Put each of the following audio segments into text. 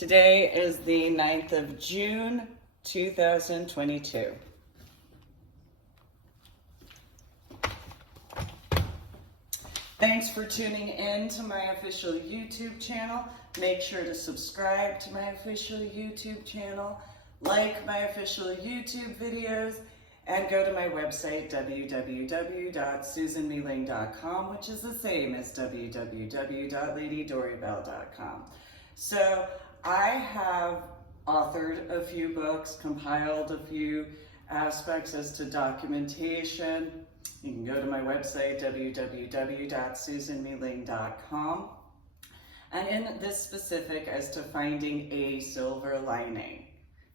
Today is the 9th of June, 2022. Thanks for tuning in to my official YouTube channel. Make sure to subscribe to my official YouTube channel, like my official YouTube videos, and go to my website, www.susanmealing.com, which is the same as www.ladydoribelle.com. So I have authored a few books, compiled a few aspects as to documentation. You can go to my website, www.susanmealing.com. And in this specific as to finding a silver lining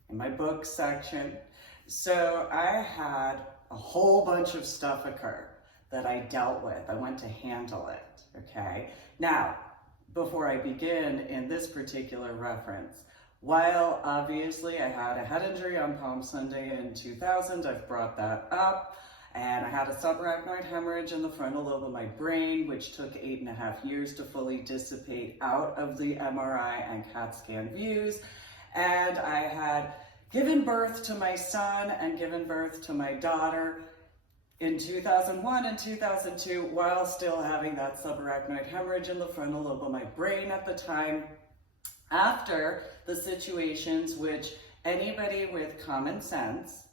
in my book section. So I had a whole bunch of stuff occur that I dealt with. I went to handle it, okay? Now, before I begin in this particular reference, while obviously I had a head injury on Palm Sunday in 2000, I've brought that up, and I had a subarachnoid hemorrhage in the frontal lobe of my brain, which took 8.5 years to fully dissipate out of the MRI and CAT scan views, and I had given birth to my son and given birth to my daughter in 2001 and 2002 while still having that subarachnoid hemorrhage in the frontal lobe of my brain at the time, after the situations which anybody with common sense,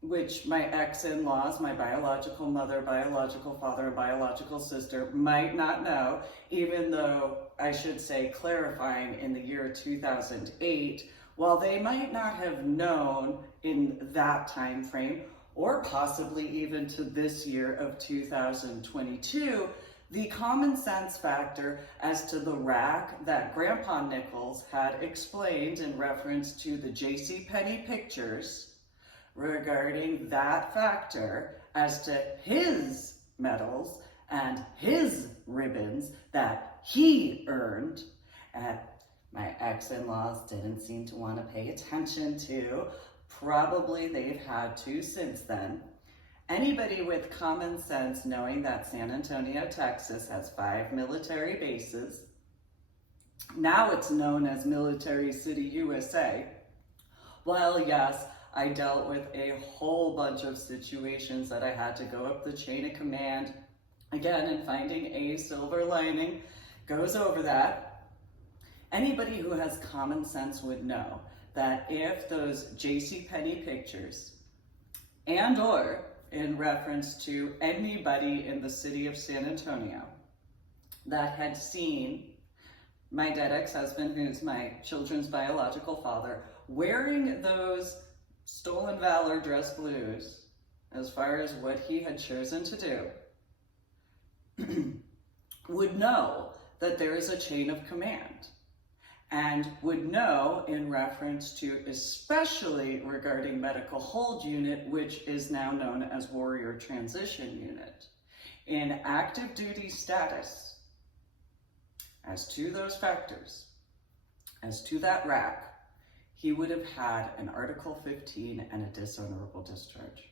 which my ex-in-laws, my biological mother, biological father, and biological sister might not know, even though I should say clarifying in the year 2008, while they might not have known in that time frame, or possibly even to this year of 2022, the common sense factor as to the rack that Grandpa Nichols had explained in reference to the JCPenney pictures regarding that factor as to his medals and his ribbons that he earned, and my ex-in-laws didn't seem to want to pay attention to. Probably they've had to since then. Anybody with common sense knowing that San Antonio, Texas has 5 military bases, now it's known as Military City, USA. While yes, I dealt with a whole bunch of situations that I had to go up the chain of command, again, and finding a silver lining goes over that. Anybody who has common sense would know that if those JCPenney pictures, and or in reference to anybody in the city of San Antonio that had seen my dead ex-husband, who's my children's biological father, wearing those stolen valor dress blues, as far as what he had chosen to do, would know that there is a chain of command, and would know in reference to, especially regarding medical hold unit, which is now known as warrior transition unit, in active duty status, as to those factors, as to that rack, he would have had an Article 15 and a dishonorable discharge.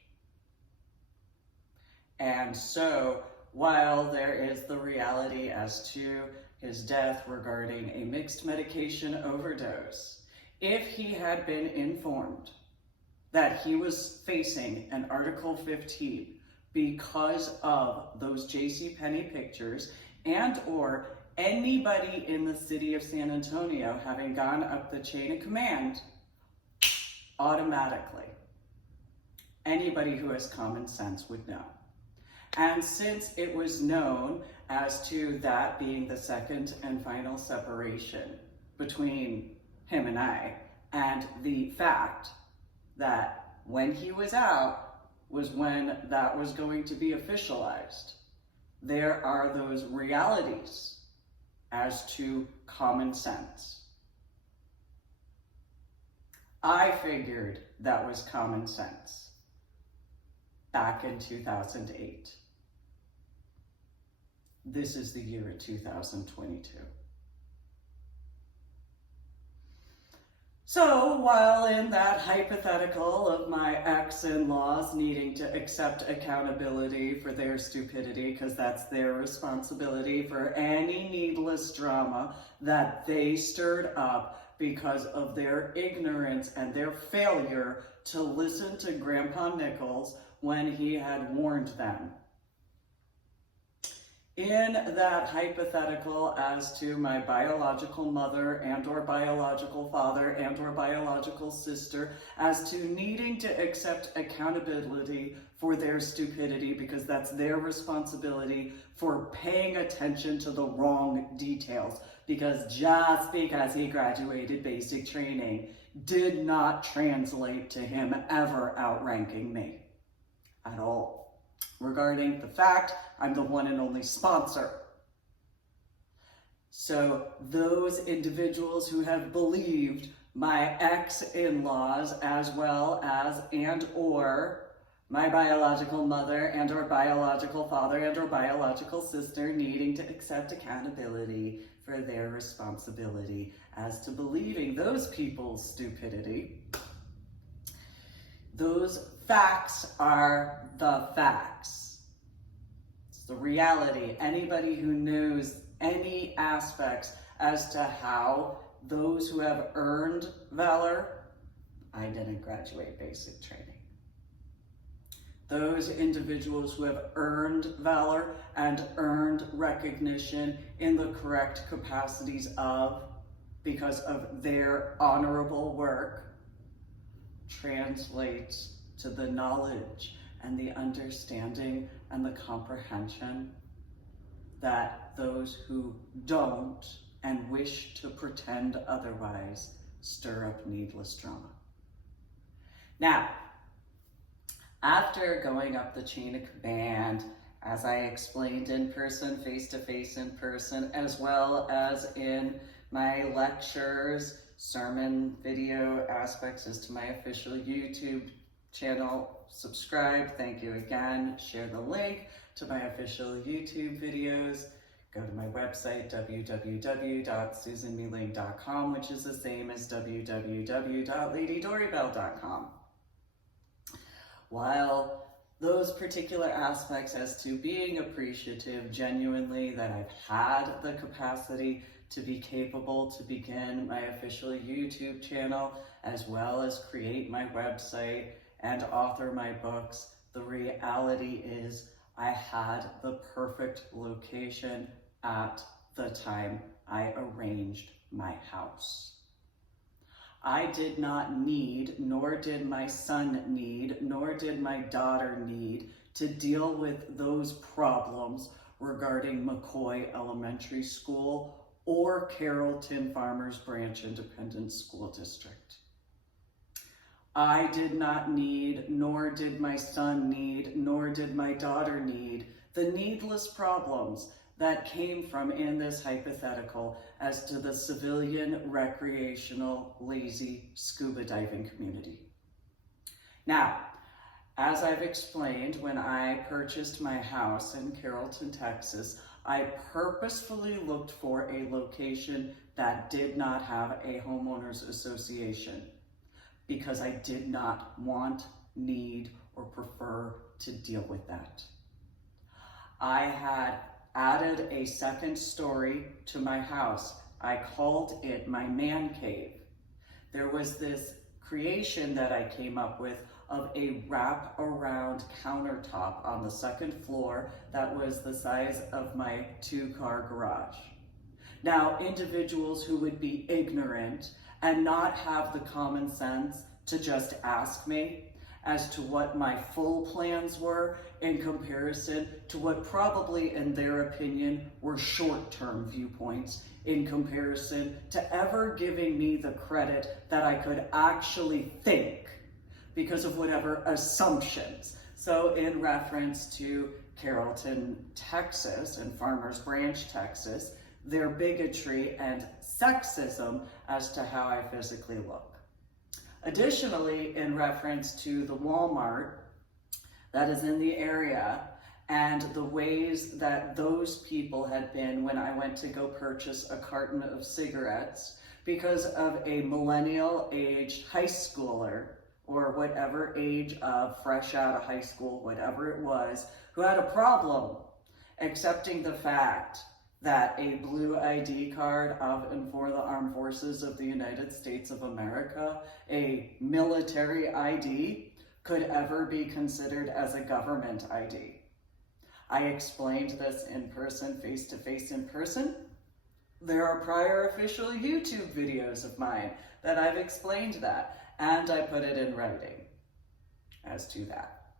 And so, while there is the reality as to his death regarding a mixed medication overdose, if he had been informed that he was facing an Article 15 because of those JCPenney pictures, and or anybody in the city of San Antonio having gone up the chain of command, automatically, anybody who has common sense would know. And since it was known as to that being the second and final separation between him and I, and the fact that when he was out was when that was going to be officialized, there are those realities as to common sense. I figured that was common sense back in 2008. This is the year of 2022. So while in that hypothetical of my ex-in-laws needing to accept accountability for their stupidity, because that's their responsibility for any needless drama that they stirred up because of their ignorance and their failure to listen to Grandpa Nichols when he had warned them. In that hypothetical as to my biological mother and or biological father and or biological sister, as to needing to accept accountability for their stupidity because that's their responsibility for paying attention to the wrong details, because just because he graduated basic training did not translate to him ever outranking me at all. Regarding the fact I'm the one and only sponsor. So those individuals who have believed my ex-in-laws as well as and or my biological mother and or biological father and or biological sister needing to accept accountability for their responsibility as to believing those people's stupidity. Those facts are the facts. It's the reality. Anybody who knows any aspects as to how those who have earned valor, I didn't graduate basic training. Those individuals who have earned valor and earned recognition in the correct capacities of, because of their honorable work, translates to the knowledge and the understanding and the comprehension that those who don't and wish to pretend otherwise stir up needless drama. Now, after going up the chain of command, as I explained in person, face-to-face in person, as well as in my lectures, sermon video aspects as to my official YouTube channel. Subscribe, thank you again. Share the link to my official YouTube videos. Go to my website, www.susanmealing.com, which is the same as www.ladydoribell.com. While those particular aspects as to being appreciative genuinely that I've had the capacity to be capable to begin my official YouTube channel, as well as create my website and author my books, the reality is I had the perfect location at the time I arranged my house. I did not need, nor did my son need, nor did my daughter need to deal with those problems regarding McCoy Elementary School or Carrollton Farmers Branch Independent School District. I did not need, nor did my son need, nor did my daughter need the needless problems that came from in this hypothetical as to the civilian, recreational, lazy scuba diving community. Now, as I've explained, when I purchased my house in Carrollton, Texas, I purposefully looked for a location that did not have a homeowners association because I did not want, need, or prefer to deal with that. I had added a second story to my house. I called it my man cave. There was this creation that I came up with of a wrap-around countertop on the second floor that was the size of my 2-car garage. Now, individuals who would be ignorant and not have the common sense to just ask me as to what my full plans were in comparison to what probably, in their opinion, were short-term viewpoints in comparison to ever giving me the credit that I could actually think because of whatever assumptions. So in reference to Carrollton, Texas and Farmers Branch, Texas, their bigotry and sexism as to how I physically look. Additionally, in reference to the Walmart that is in the age and the ways that those people had been when I went to go purchase a carton of cigarettes because of a millennial age high schooler or whatever age of fresh out of high school, whatever it was, who had a problem accepting the fact that a blue ID card of and for the Armed Forces of the United States of America, a military ID, could ever be considered as a government ID. I explained this in person, face-to-face in person. There are prior official YouTube videos of mine that I've explained that, and I put it in writing as to that.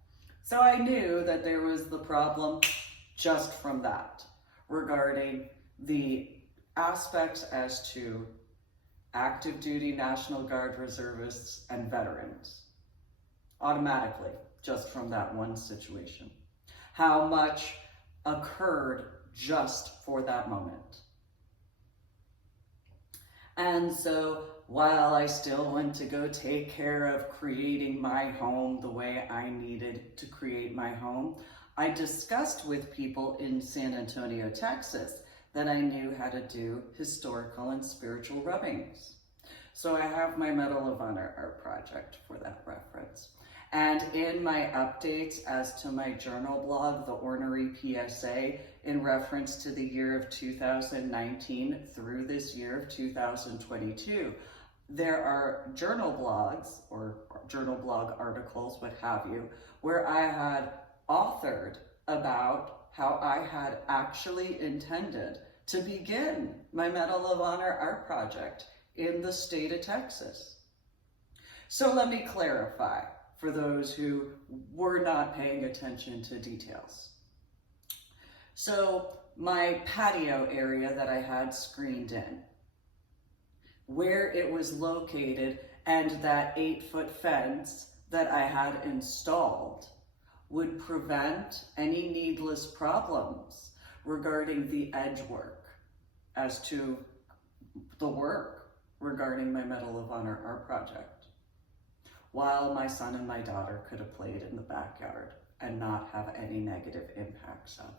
So I knew that there was the problem just from that, regarding the aspects as to active duty National Guard reservists and veterans. Automatically, just from that one situation. How much occurred just for that moment. And so while I still went to go take care of creating my home the way I needed to create my home, I discussed with people in San Antonio, Texas, that I knew how to do historical and spiritual rubbings. So I have my Medal of Honor art project for that reference. And in my updates as to my journal blog, the Ornery PSA, in reference to the year of 2019 through this year of 2022, there are journal blogs or journal blog articles, what have you, where I had authored about how I had actually intended to begin my Medal of Honor art project in the state of Texas. So let me clarify for those who were not paying attention to details. So my patio area that I had screened in, where it was located, and that 8-foot fence that I had installed would prevent any needless problems regarding the edge work as to the work regarding my Medal of Honor art project, while my son and my daughter could have played in the backyard and not have any negative impacts on.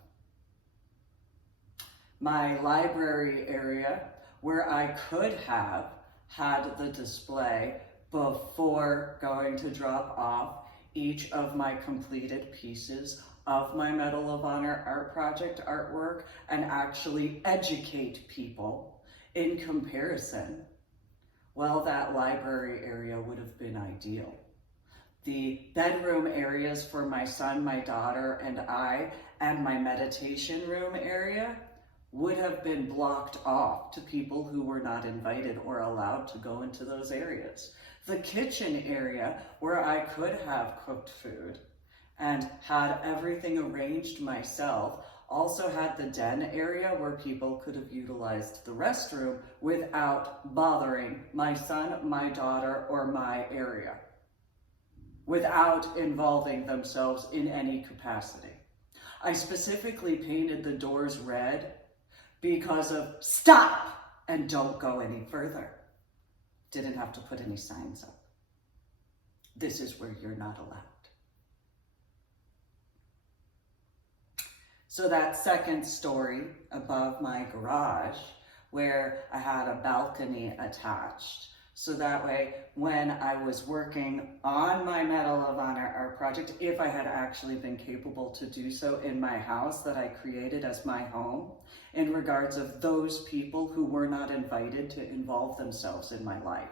My library area, where I could have had the display before going to drop off each of my completed pieces of my Medal of Honor art project artwork and actually educate people in comparison, well, that library area would have been ideal. The bedroom areas for my son, my daughter, and I, and my meditation room area would have been blocked off to people who were not invited or allowed to go into those areas. The kitchen area, where I could have cooked food and had everything arranged myself, also had the den area where people could have utilized the restroom without bothering my son, my daughter, or my area, without involving themselves in any capacity. I specifically painted the doors red because of stop and don't go any further. Didn't have to put any signs up. This is where you're not allowed. So that second story above my garage, where I had a balcony attached, so that way when I was working on my Medal of Honor art project, if I had actually been capable to do so in my house that I created as my home, in regards of those people who were not invited to involve themselves in my life,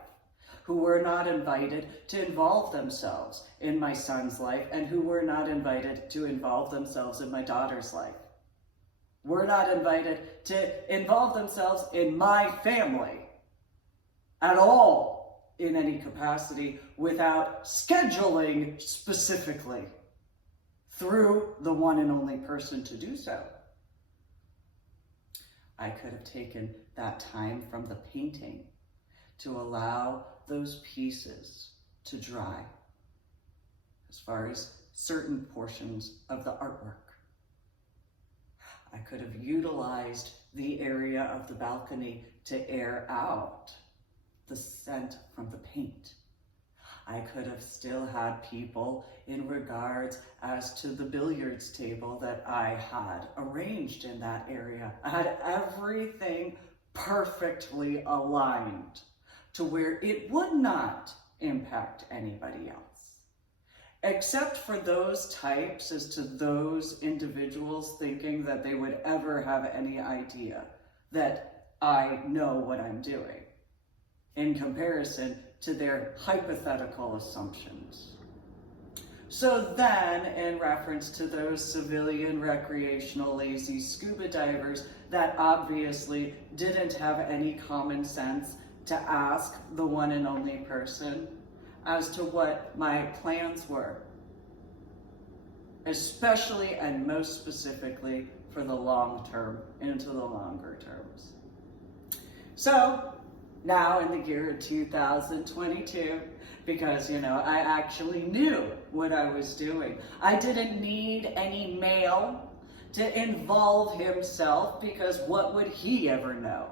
who were not invited to involve themselves in my son's life, and who were not invited to involve themselves in my daughter's life, were not invited to involve themselves in my family at all in any capacity without scheduling specifically through the one and only person to do so. I could have taken that time from the painting to allow those pieces to dry as far as certain portions of the artwork. I could have utilized the area of the balcony to air out the scent from the paint. I could have still had people in regards as to the billiards table that I had arranged in that area. I had everything perfectly aligned to where it would not impact anybody else. except for those types as to those individuals thinking that they would ever have any idea that I know what I'm doing in comparison to their hypothetical assumptions. So then, in reference to those civilian, recreational, lazy scuba divers that obviously didn't have any common sense to ask the one and only person as to what my plans were, especially and most specifically for the long term, into the longer terms. So now in the year 2022, because, I actually knew what I was doing. I didn't need any male to involve himself, because what would he ever know?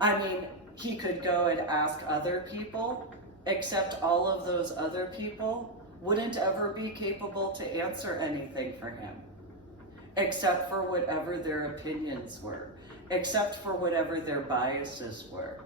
I mean, he could go and ask other people, except all of those other people wouldn't ever be capable to answer anything for him, except for whatever their opinions were, except for whatever their biases were.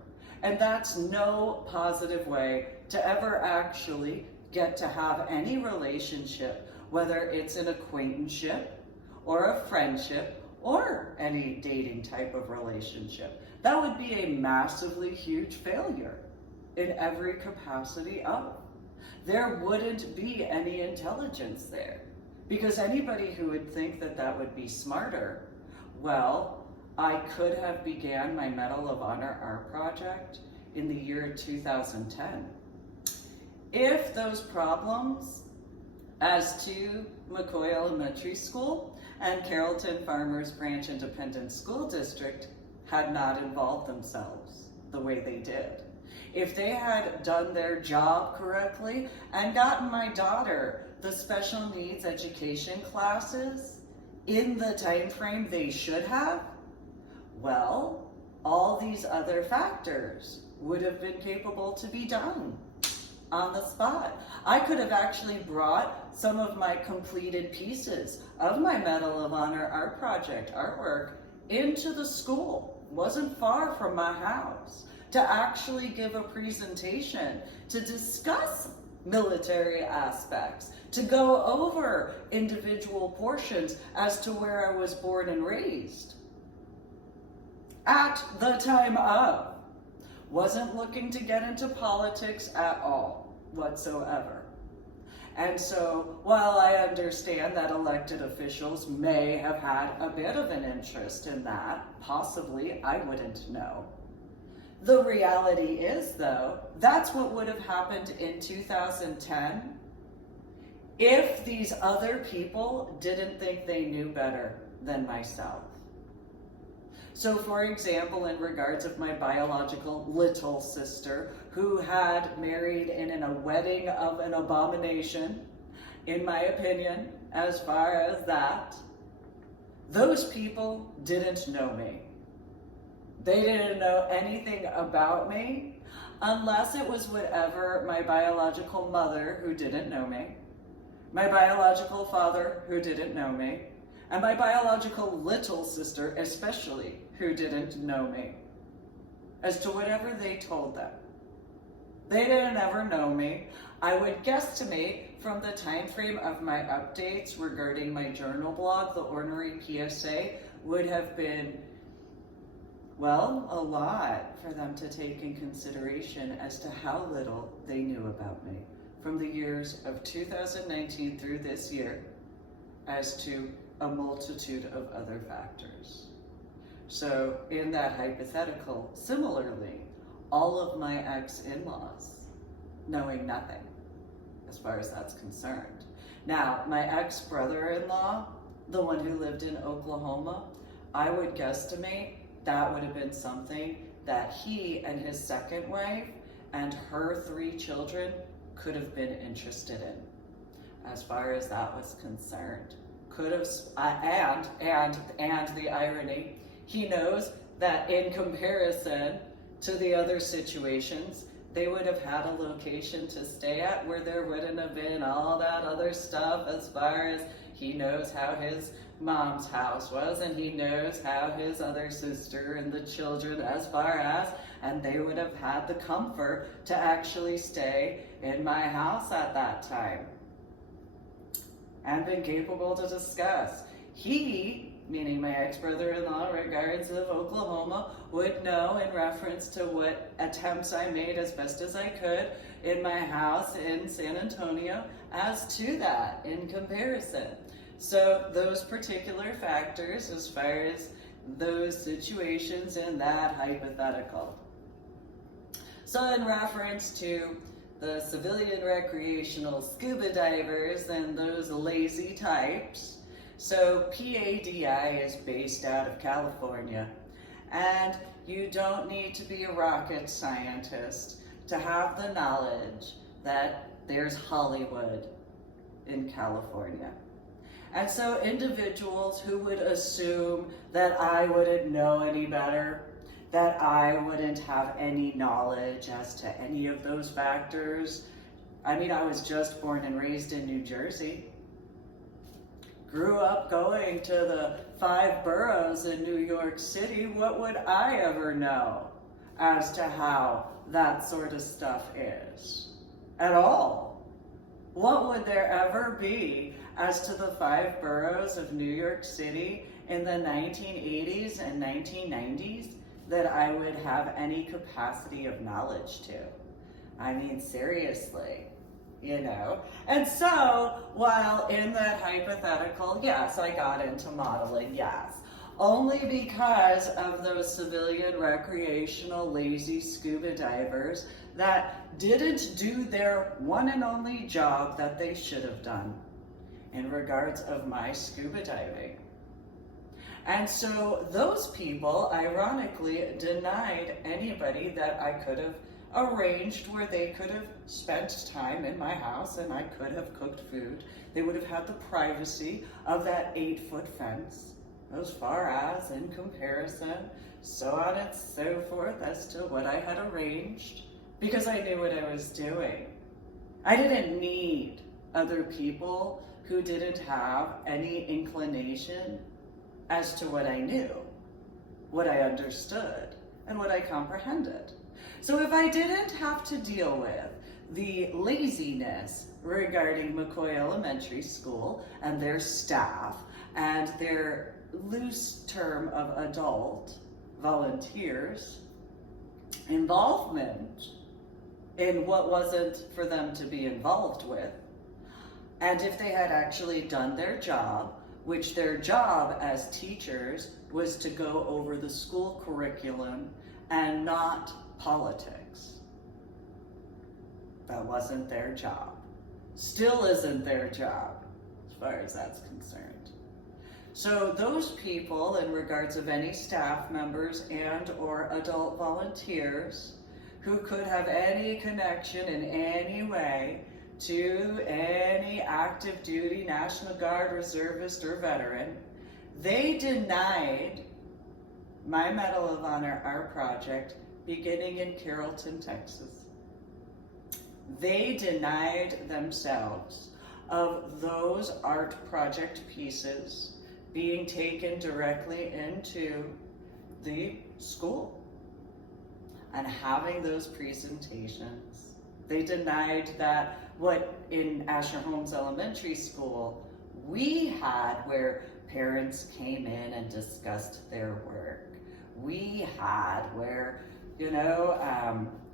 And that's no positive way to ever actually get to have any relationship, whether it's an acquaintanceship or a friendship or any dating type of relationship. That would be a massively huge failure in every capacity of. There wouldn't be any intelligence there, because anybody who would think that that would be smarter, well, I could have began my Medal of Honor art project in the year 2010. If those problems as to McCoy Elementary School and Carrollton Farmers Branch Independent School District had not involved themselves the way they did, if they had done their job correctly and gotten my daughter the special needs education classes in the time frame they should have, well, all these other factors would have been capable to be done on the spot. I could have actually brought some of my completed pieces of my Medal of Honor art project artwork into the school, wasn't far from my house, to actually give a presentation, to discuss military aspects, to go over individual portions as to where I was born and raised. At the time of. Wasn't looking to get into politics at all, whatsoever. And so, while I understand that elected officials may have had a bit of an interest in that, possibly, I wouldn't know. The reality is, though, that's what would have happened in 2010 if these other people didn't think they knew better than myself. So, for example, in regards of my biological little sister, who had married in a wedding of an abomination, in my opinion, as far as that, those people didn't know me. They didn't know anything about me, unless it was whatever my biological mother, who didn't know me, my biological father, who didn't know me, and my biological little sister, especially, who didn't know me, as to whatever they told them. They didn't ever know me. I would guesstimate from the time frame of my updates regarding my journal blog, the Ornery PSA, would have been, well, a lot for them to take in consideration as to how little they knew about me from the years of 2019 through this year, as to a multitude of other factors. So in that hypothetical, similarly, all of my ex-in-laws knowing nothing as far as that's concerned. Now, my ex-brother-in-law, the one who lived in Oklahoma, I would guesstimate that would have been something that he and his second wife and her 3 children could have been interested in, as far as that was concerned. Could have, and the irony, he knows that in comparison to the other situations, they would have had a location to stay at where there wouldn't have been all that other stuff, as far as he knows how his mom's house was, and he knows how his other sister and the children, as far as, and they would have had the comfort to actually stay in my house at that time and been capable to discuss. He, meaning my ex-brother-in-law, regards of Oklahoma, would know in reference to what attempts I made as best as I could in my house in San Antonio as to that in comparison. So those particular factors as far as those situations in that hypothetical. So in reference to the civilian recreational scuba divers and those lazy types, so PADI is based out of California, and you don't need to be a rocket scientist to have the knowledge that there's Hollywood in California. And so individuals who would assume that I wouldn't know any better, that I wouldn't have any knowledge as to any of those factors. I mean, I was just born and raised in New Jersey. Grew up going to the 5 boroughs in New York City. What would I ever know as to how that sort of stuff is at all? What would there ever be as to the 5 boroughs of New York City in the 1980s and 1990s that I would have any capacity of knowledge to? I mean, seriously, you know? And so, while in that hypothetical, yes, I got into modeling, yes. Only because of those civilian recreational lazy scuba divers that didn't do their one and only job that they should have done in regards of my scuba diving. And so those people, ironically, denied anybody that I could have arranged where they could have spent time in my house and I could have cooked food. They would have had the privacy of that 8-foot fence, as far as in comparison, so on and so forth as to what I had arranged, because I knew what I was doing. I didn't need other people who didn't have any inclination as to what I knew, what I understood, and what I comprehended. So if I didn't have to deal with the laziness regarding McCoy Elementary School and their staff and their loose term of adult volunteers involvement in what wasn't for them to be involved with, and if they had actually done their job, which their job as teachers was to go over the school curriculum and not politics. That wasn't their job. Still isn't their job, as far as that's concerned. So those people, in regards of any staff members and or adult volunteers who could have any connection in any way to any active duty National Guard reservist or veteran, they denied my Medal of Honor art project beginning in Carrollton, Texas. They denied themselves of those art project pieces being taken directly into the school and having those presentations. They denied that what in Asher Holmes Elementary School we had, where parents came in and discussed their work. We had where,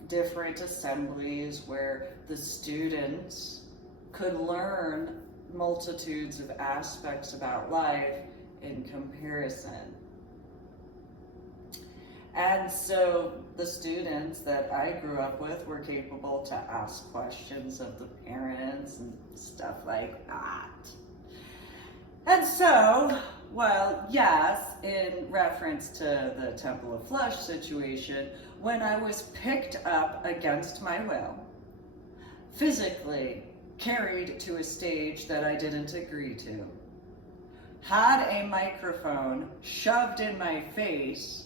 different assemblies where the students could learn multitudes of aspects about life in comparison. And so the students that I grew up with were capable to ask questions of the parents and stuff like that. And so, well, yes, in reference to the Temple of Flesh situation, when I was picked up against my will, physically carried to a stage that I didn't agree to, had a microphone shoved in my face,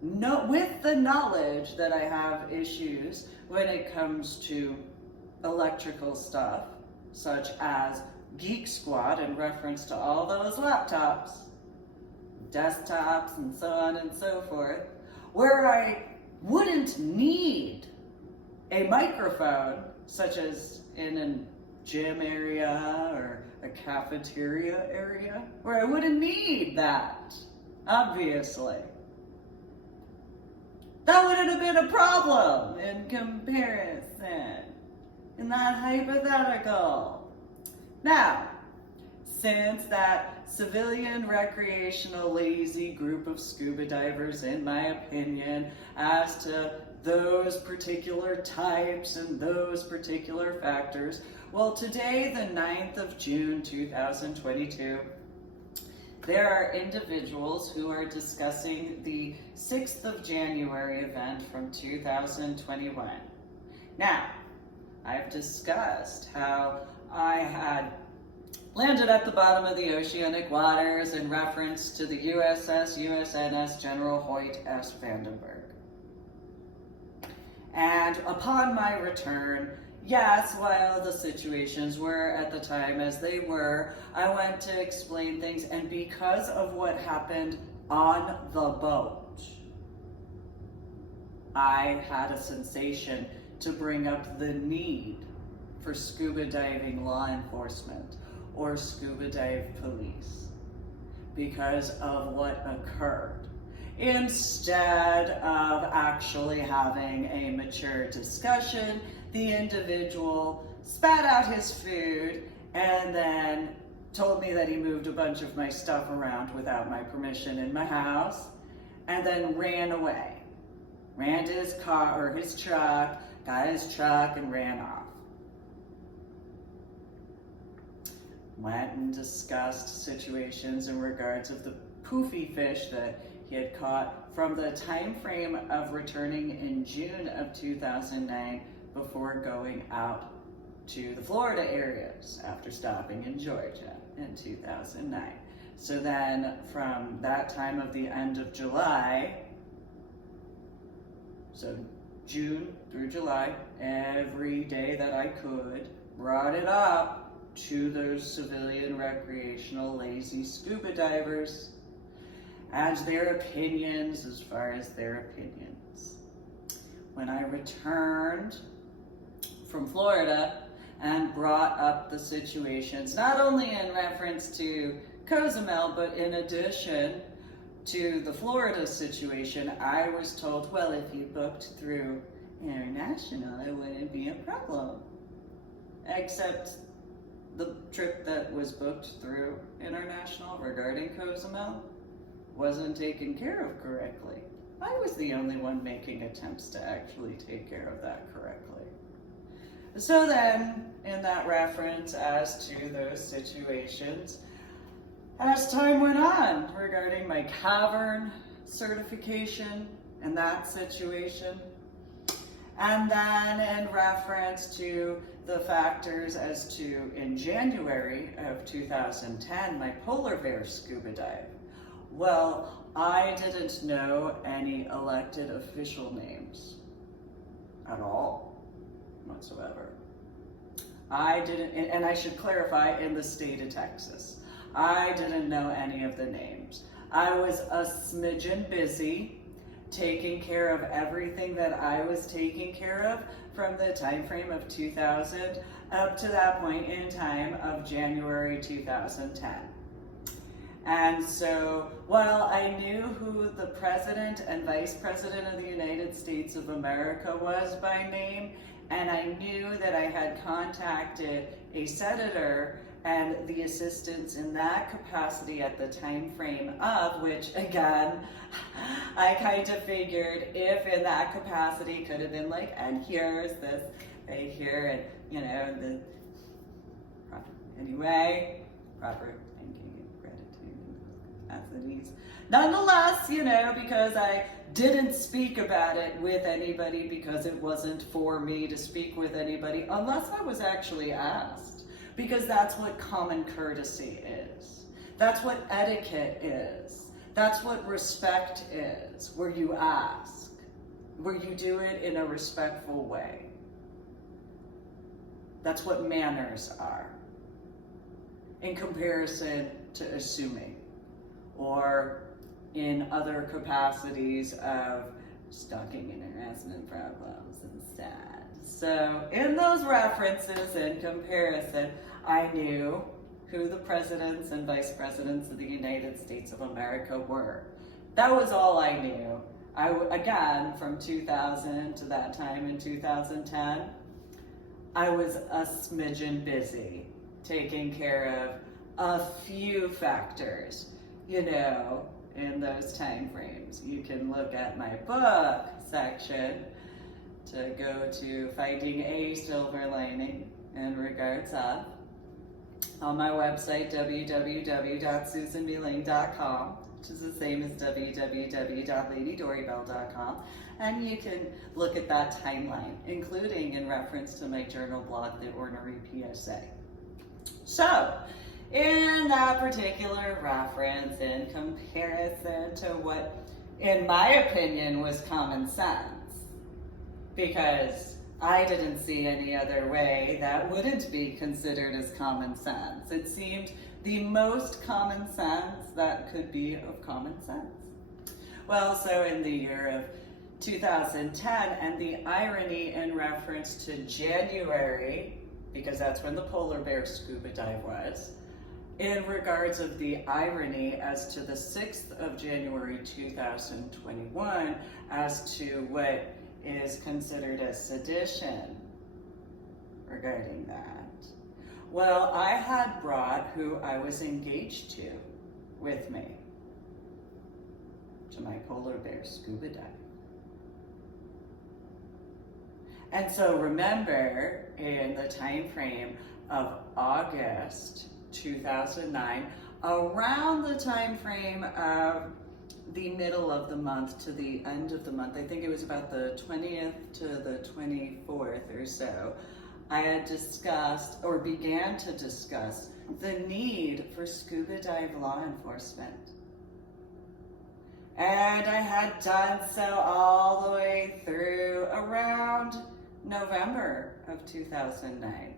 with the knowledge that I have issues when it comes to electrical stuff, such as Geek Squad in reference to all those laptops, desktops, and so on and so forth, where I wouldn't need a microphone, such as in a gym area or a cafeteria area, where I wouldn't need that, obviously. That wouldn't have been a problem in comparison, in that hypothetical. Now, since that civilian, recreational, lazy group of scuba divers, in my opinion, as to those particular types and those particular factors, well, today, the 9th of June, 2022, there are individuals who are discussing the 6th of January event from 2021. Now, I've discussed how I had landed at the bottom of the oceanic waters in reference to the USS General Hoyt S. Vandenberg. And upon my return, yes, while the situations were at the time as they were, I went to explain things, and because of what happened on the boat, I had a sensation to bring up the need for scuba diving law enforcement or scuba dive police because of what occurred. Instead of actually having a mature discussion, the individual spat out his food and then told me that he moved a bunch of my stuff around without my permission in my house, and then ran away. Ran to his car or his truck, got his truck, and ran off. Went and discussed situations in regards of the poofy fish that he had caught from the time frame of returning in June of 2009 before going out to the Florida areas after stopping in Georgia in 2009. So then from that time of the end of July, so June through July, every day that I could, brought it up to those civilian, recreational, lazy scuba divers as their opinions as far as their opinions. When I returned from Florida and brought up the situations, not only in reference to Cozumel, but in addition to the Florida situation, I was told, well, if you booked through international, it wouldn't be a problem. Except the trip that was booked through international regarding Cozumel wasn't taken care of correctly. I was the only one making attempts to actually take care of that correctly. So then, in that reference as to those situations, as time went on regarding my cavern certification and that situation, and then in reference to the factors as to in January of 2010, my polar bear scuba dive. Well, I didn't know any elected official names at all, whatsoever. I didn't, and I should clarify, in the state of Texas, I didn't know any of the names. I was a smidgen busy taking care of everything that I was taking care of from the time frame of 2000 up to that point in time of January 2010. And so while I knew who the President and Vice President of the United States of America was by name, and I knew that I had contacted a senator and the assistants in that capacity at the time frame of which, again, I kind of figured if in that capacity could have been like, and here's this right here, and you know, the anyway, proper thinking and gratitude and capacities. Nonetheless, you know, because I didn't speak about it with anybody because it wasn't for me to speak with anybody unless I was actually asked. Because that's what common courtesy is. That's what etiquette is. That's what respect is, where you ask, where you do it in a respectful way. That's what manners are, in comparison to assuming, or in other capacities of stalking and harassment problems instead. So in those references and comparison, I knew who the presidents and vice presidents of the United States of America were. That was all I knew. Again, from 2000 to that time in 2010, I was a smidgen busy taking care of a few factors, in those time frames. You can look at my book section to go to Finding a Silver Lining in regards of. On my website, www.susanmeling.com, which is the same as www.ladydorybell.com, and you can look at that timeline, including in reference to my journal blog, The Ornery PSA. So, in that particular reference, in comparison to what, in my opinion, was common sense, because I didn't see any other way that wouldn't be considered as common sense. It seemed the most common sense that could be of common sense. Well, so in the year of 2010, and the irony in reference to January, because that's when the polar bear scuba dive was, in regards of the irony as to the 6th of January 2021 as to what is considered as sedition regarding that. Well, I had brought who I was engaged to with me to my polar bear scuba dive. And so remember, in the time frame of August 2009, around the time frame of the middle of the month to the end of the month, I think it was about the 20th to the 24th or so, I had discussed, or began to discuss, the need for scuba dive law enforcement. And I had done so all the way through around November of 2009.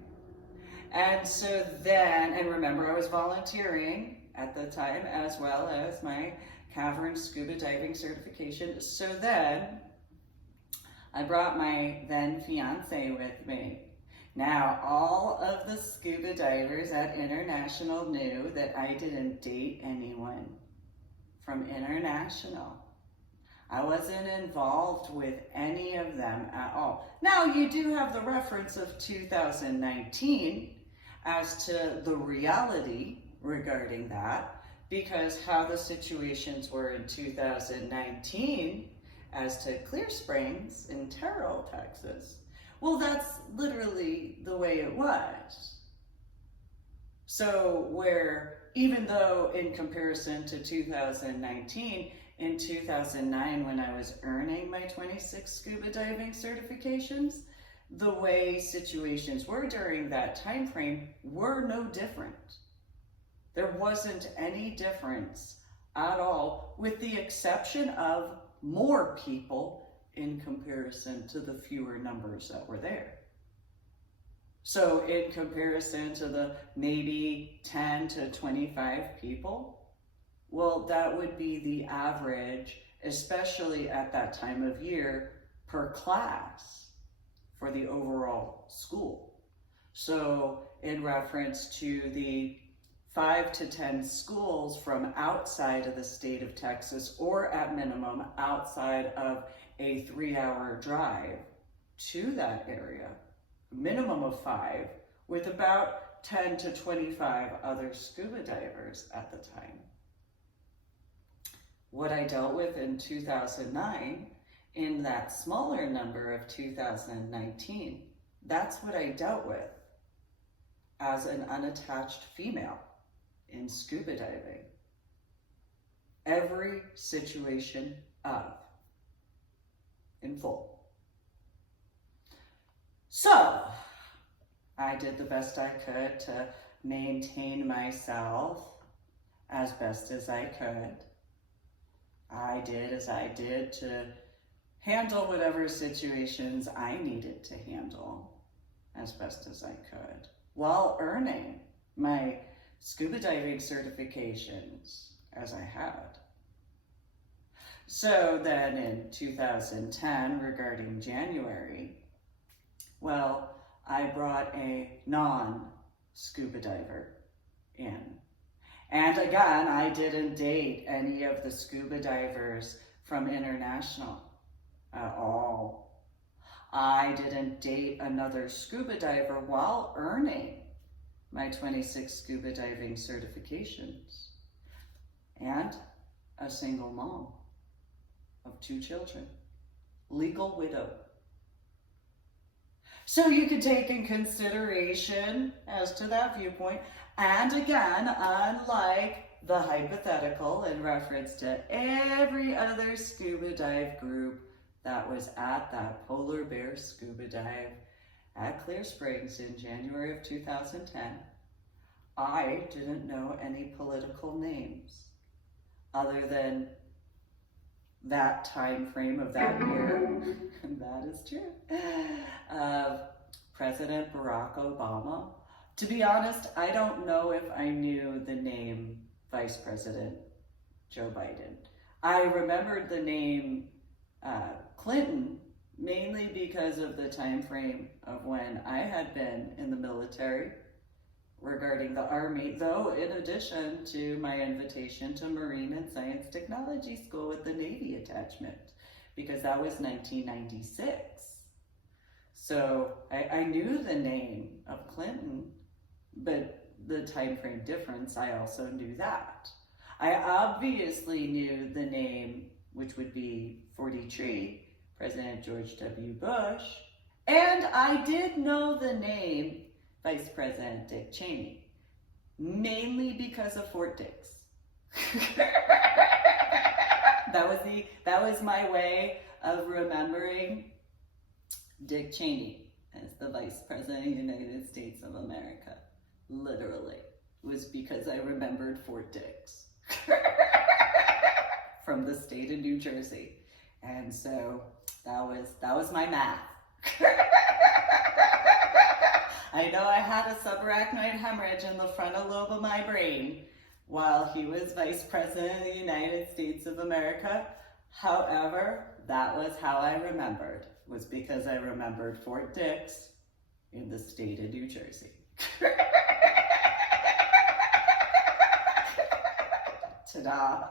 And so then, and remember, I was volunteering at the time, as well as my cavern scuba diving certification. So then I brought my then fiance with me. Now, all of the scuba divers at International knew that I didn't date anyone from International. I wasn't involved with any of them at all. Now, you do have the reference of 2019 as to the reality regarding that, because how the situations were in 2019 as to Clear Springs in Terrell, Texas. Well, that's literally the way it was. So where, even though in comparison to 2019, in 2009 when I was earning my 26 scuba diving certifications, the way situations were during that time frame were no different. There wasn't any difference at all, with the exception of more people in comparison to the fewer numbers that were there. So in comparison to the maybe 10 to 25 people, well, that would be the average, especially at that time of year, per class for the overall school. So in reference to the 5 to 10 schools from outside of the state of Texas, or at minimum outside of a 3-hour drive to that area, minimum of 5, with about 10 to 25 other scuba divers at the time. What I dealt with in 2009, in that smaller number of 2019, that's what I dealt with as an unattached female in scuba diving. Every situation of, in full. So, I did the best I could to maintain myself as best as I could. I did as I did to handle whatever situations I needed to handle as best as I could, while earning my scuba diving certifications as I had. So then in 2010, regarding January, well, I brought a non-scuba diver in. And again, I didn't date any of the scuba divers from international at all. I didn't date another scuba diver while earning my 26 scuba diving certifications. And a single mom of 2 children, legal widow. So you could take in consideration as to that viewpoint. And again, unlike the hypothetical in reference to every other scuba dive group that was at that polar bear scuba dive at Clear Springs in January of 2010, I didn't know any political names other than that time frame of that year, and that is true, of President Barack Obama. To be honest, I don't know if I knew the name Vice President Joe Biden. I remembered the name Clinton mainly because of the time frame of when I had been in the military regarding the Army, though in addition to my invitation to Marine and Science Technology School with the Navy attachment, because that was 1996. So I knew the name of Clinton, but the time frame difference, I also knew that. I obviously knew the name, which would be 43, President George W. Bush, and I did know the name Vice President Dick Cheney, mainly because of Fort Dix. That was my way of remembering Dick Cheney as the Vice President of the United States of America. Literally, was because I remembered Fort Dix from the state of New Jersey, and so that was my math. I know I had a subarachnoid hemorrhage in the frontal lobe of my brain while he was Vice President of the United States of America. However, that was how I remembered, was because I remembered Fort Dix in the state of New Jersey. Ta-da!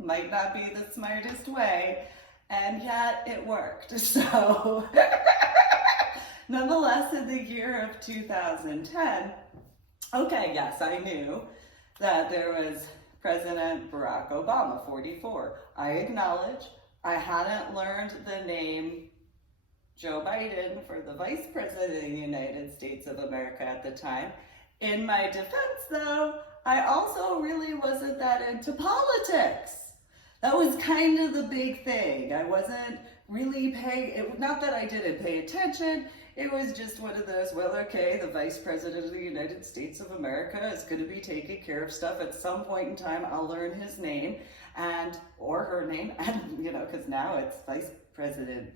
Might not be the smartest way, and yet it worked. So, nonetheless, in the year of 2010, okay, yes, I knew that there was President Barack Obama, 44. I acknowledge I hadn't learned the name Joe Biden for the Vice President of the United States of America at the time. In my defense, though, I also really wasn't that into politics. That was kind of the big thing. I wasn't really not that I didn't pay attention, it was just one of those, well, okay, the Vice President of the United States of America is going to be taking care of stuff. At some point in time, I'll learn his name or her name, and because now it's Vice President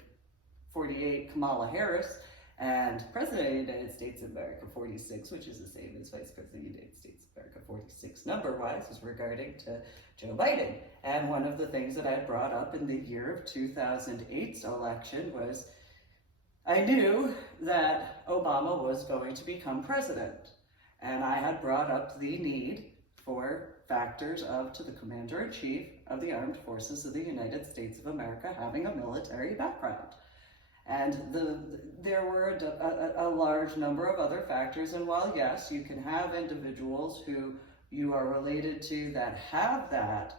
48 Kamala Harris, and President of the United States of America 46, which is the same as Vice President of the United States of America 46 number-wise, is regarding to Joe Biden. And one of the things that I brought up in the year of 2008's election was I knew that Obama was going to become president. And I had brought up the need for factors to the Commander-in-Chief of the Armed Forces of the United States of America having a military background. And there were a large number of other factors, and while yes, you can have individuals who you are related to that have that,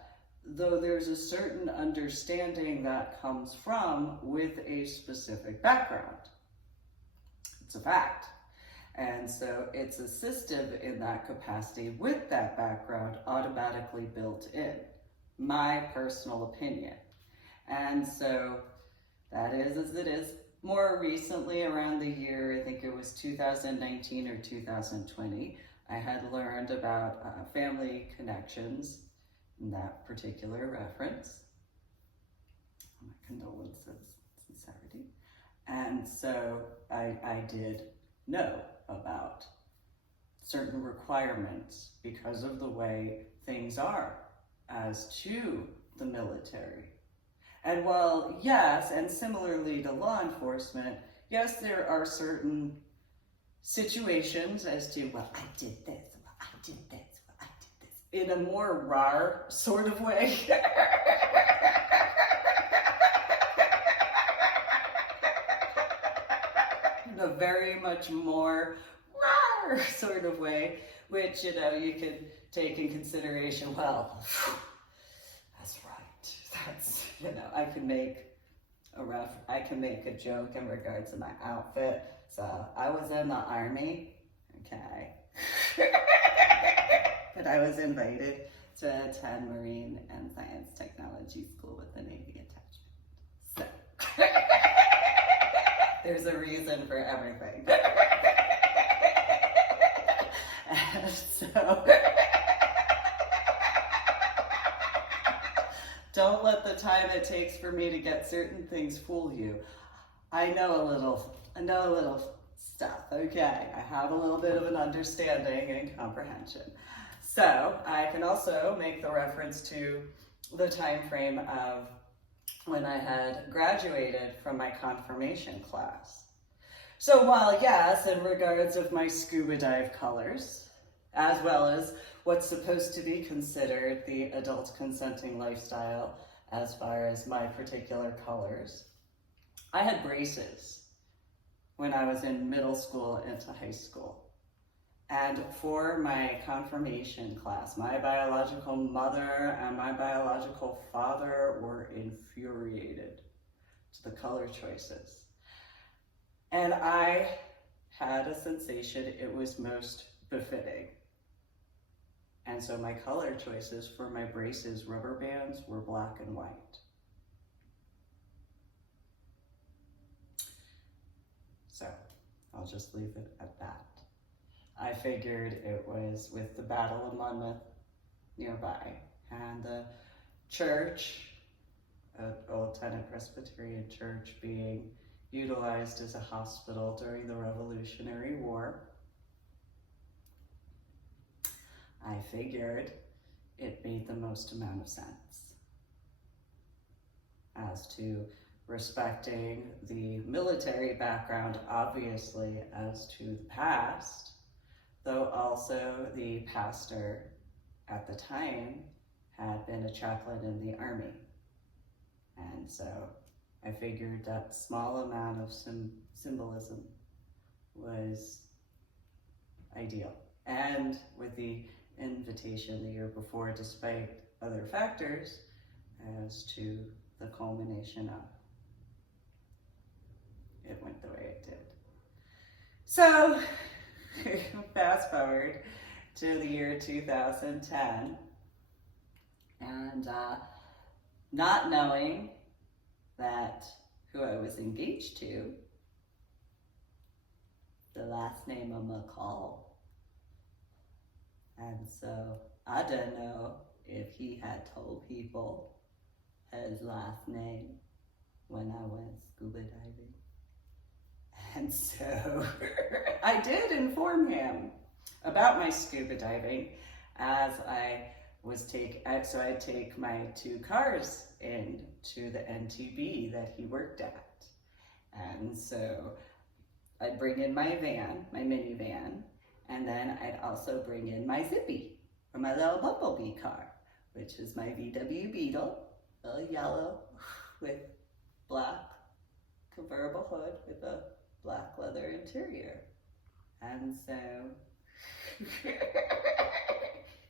though there's a certain understanding that comes from with a specific background. It's a fact. And so it's assistive in that capacity with that background automatically built in. My personal opinion. And so that is as it is. More recently, around the year, I think it was 2019 or 2020, I had learned about family connections in that particular reference. My condolences, sincerity. And so I did know about certain requirements because of the way things are as to the military. And while, yes, and similarly to law enforcement, yes, there are certain situations as to, well, I did this, well, I did this, well, I did this, in a more rar sort of way. In a very much more rar sort of way, which, you know, you could take in consideration, well, that's right. That's, you know, I can make a joke in regards to my outfit. So I was in the Army, okay. But I was invited to attend Marine and Science Technology School with the Navy attachment. So there's a reason for everything. And so don't let the time it takes for me to get certain things fool you. I know a little stuff, okay? I have a little bit of an understanding and comprehension. So I can also make the reference to the time frame of when I had graduated from my confirmation class. So while yes, in regards of my scuba dive colors, as well as what's supposed to be considered the adult consenting lifestyle as far as my particular colors, I had braces when I was in middle school into high school. And for my confirmation class, my biological mother and my biological father were infuriated to the color choices. And I had a sensation it was most befitting. And so my color choices for my braces rubber bands were black and white. So I'll just leave it at that. I figured it was with the Battle of Monmouth nearby and the church, Old Tennant Presbyterian Church, being utilized as a hospital during the Revolutionary War. I figured it made the most amount of sense as to respecting the military background, obviously, as to the past, though also the pastor at the time had been a chaplain in the Army. And so I figured that small amount of symbolism was ideal. And with the invitation the year before, despite other factors, as to the culmination of it went the way it did. So fast forward to the year 2010, and not knowing that who I was engaged to, the last name of McCall. And so I didn't know if he had told people his last name when I went scuba diving. And so I did inform him about my scuba diving as I was so I'd take my 2 cars in to the NTB that he worked at. And so I'd bring in my van, my minivan, and then I'd also bring in my Zippy, or my little bumblebee car, which is my VW Beetle, little yellow with black convertible hood with a black leather interior. And so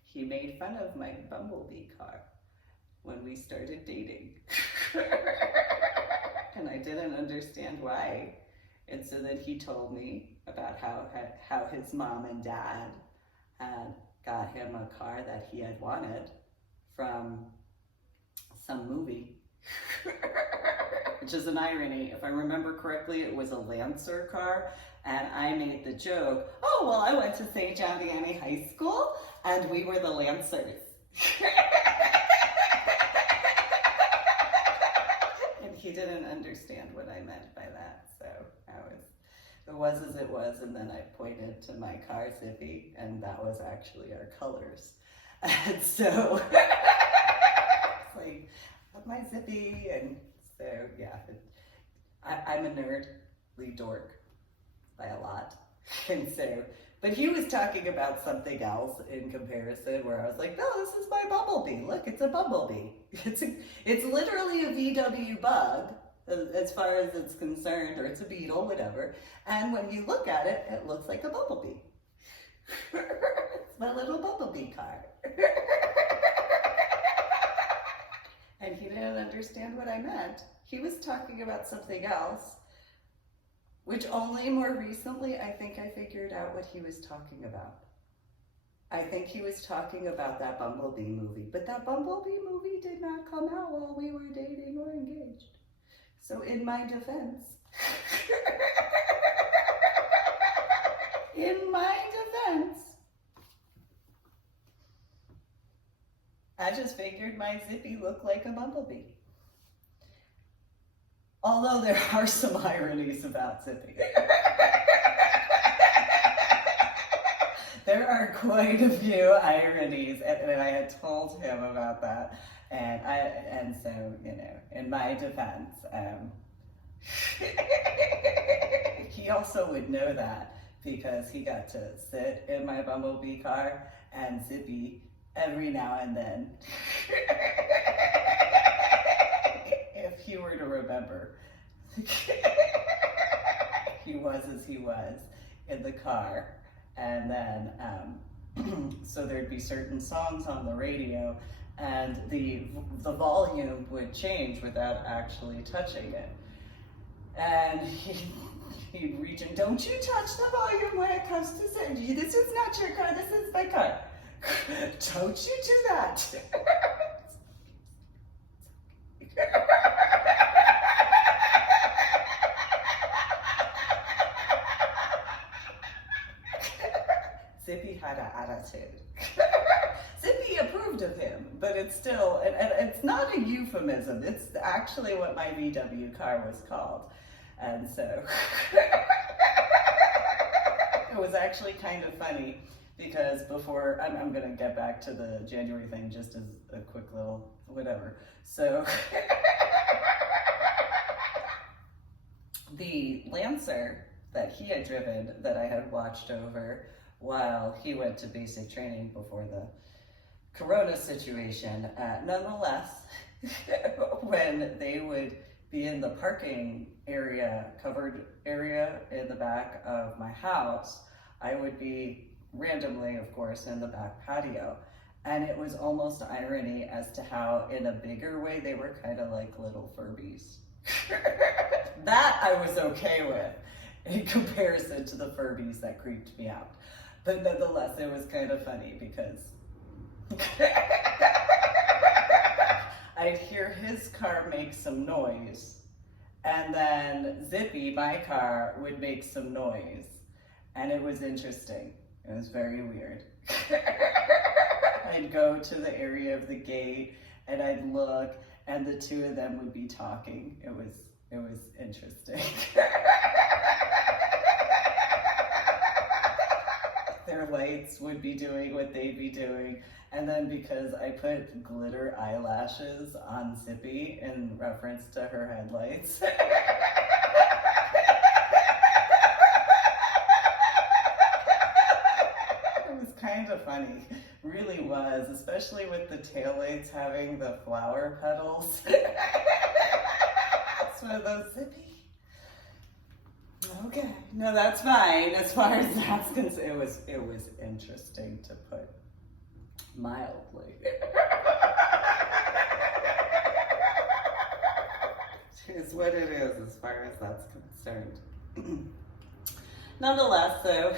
he made fun of my bumblebee car when we started dating. And I didn't understand why. And so then he told me about how his mom and dad had got him a car that he had wanted from some movie. Which is an irony. If I remember correctly, it was a Lancer car, and I made the joke, oh, well, I went to St. John Vianney High School, and we were the Lancers. And he didn't understand what I meant by that, so it was as it was, and then I pointed to my car Zippy, and that was actually our colors. And so like, my Zippy, and so, yeah. I'm a nerdly dork by a lot. And so, but he was talking about something else in comparison where I was like, no, this is my bumblebee. Look, it's a bumblebee. It's literally a VW bug as far as it's concerned, or it's a beetle, whatever. And when you look at it, it looks like a bumblebee. It's my little bumblebee car. And he didn't understand what I meant. He was talking about something else, which only more recently I think I figured out what he was talking about. I think he was talking about that Bumblebee movie, but that Bumblebee movie did not come out while we were dating or engaged. So in my defense, I just figured my Zippy looked like a bumblebee. Although there are some ironies about Zippy. There are quite a few ironies, and I had told him about that, and so, you know, in my defense, he also would know that because he got to sit in my bumblebee car and Zippy every now and then. If he were to remember, he was as he was in the car. And then, so there'd be certain songs on the radio and the volume would change without actually touching it. And he'd reach in, don't you touch the volume when it comes to singing. This is not your car, this is my car. Don't you do that. Zippy had an attitude. Zippy approved of him, but it's still, and it's not a euphemism, it's actually what my VW car was called. And so, it was actually kind of funny because before, I'm gonna get back to the January thing just as a quick little whatever. So, the Lancer that he had driven that I had watched over while he went to basic training before the Corona situation, nonetheless, when they would be in the parking area, covered area in the back of my house, I would be randomly, of course, in the back patio. And it was almost irony as to how, in a bigger way, they were kind of like little Furbies. That I was okay with in comparison to the Furbies that creeped me out. But nonetheless, it was kind of funny because I'd hear his car make some noise, and then Zippy, my car, would make some noise. And it was interesting. It was very weird. I'd go to the area of the gate, and I'd look, and the two of them would be talking. It was interesting. Their lights would be doing what they'd be doing. And then because I put glitter eyelashes on Zippy in reference to her headlights. It was kind of funny, really was, especially with the taillights having the flower petals. It's one of those Zippy. Okay, no, that's fine. As far as that's concerned, it was interesting to put mildly. It's what it is as far as that's concerned. Nonetheless, though,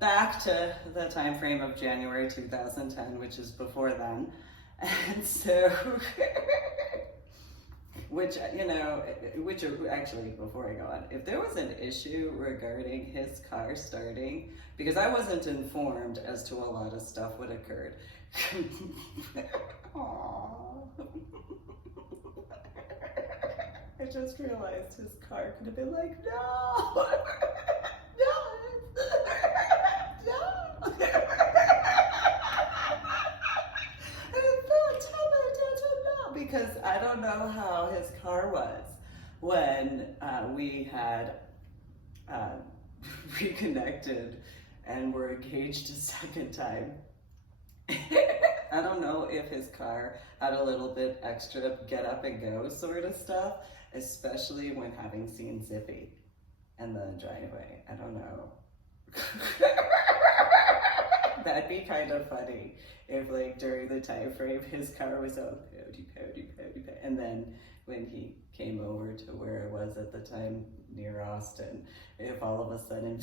back to the time frame of January 2010, which is before then, and so. Which actually, before I go on, if there was an issue regarding his car starting, because I wasn't informed as to a lot of what had occurred. Aww. I just realized his car could have been like, no, no, no. I don't know how his car was when we had reconnected and were engaged a second time. I don't know if his car had a little bit extra get up and go sort of stuff, especially when having seen Zippy in the driveway. I don't know. That'd be kind of funny if, like, during the time frame his car was all pouty, and then when he came over to where I was at the time near Austin, if all of a sudden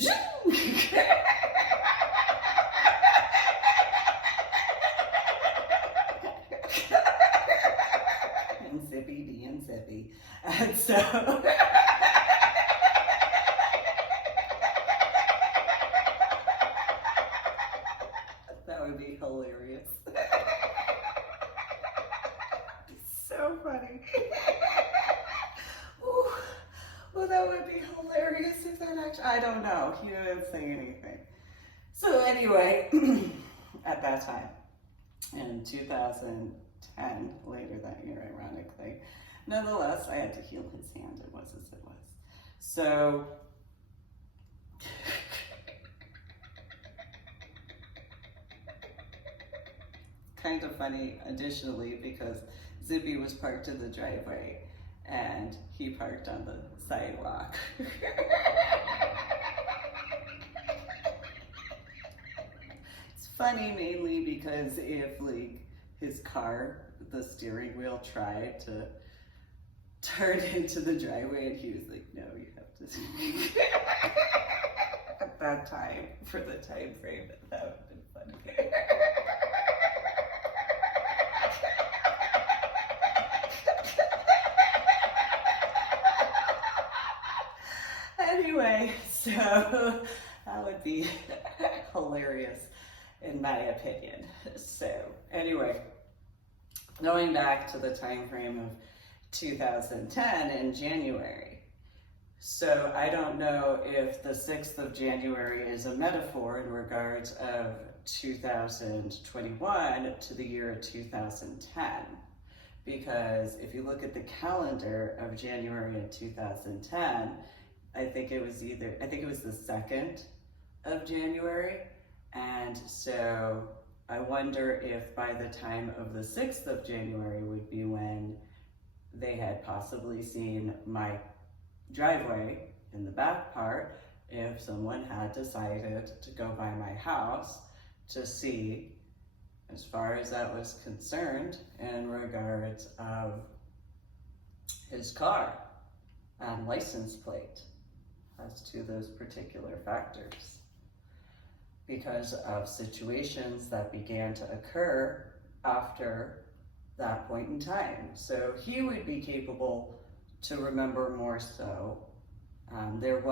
and Zippy being Zippy, and so that would be hilarious. So funny. Ooh, well, that would be hilarious if that actually, I don't know, he didn't say anything. So anyway, at that time, in 2010, later that year, ironically, nonetheless, I had to heal his hand, it was as it was. So, kind of funny additionally because Zippy was parked in the driveway and he parked on the sidewalk. It's funny mainly because if, like, his car, the steering wheel tried to turn into the driveway and he was like, no, you have to at that time, for the time frame, that would have been funny. Anyway, so that would be hilarious in my opinion. So anyway, going back to the time frame of 2010 in January. So I don't know if the 6th of January is a metaphor in regards of 2021 to the year 2010. Because if you look at the calendar of January of 2010, I think it was the 2nd of January. And so I wonder if by the time of the 6th of January would be when they had possibly seen my driveway in the back part, if someone had decided to go by my house to see, as far as that was concerned, in regards of his car and license plate as to those particular factors, because of situations that began to occur after that point in time. So he would be capable to remember more so. It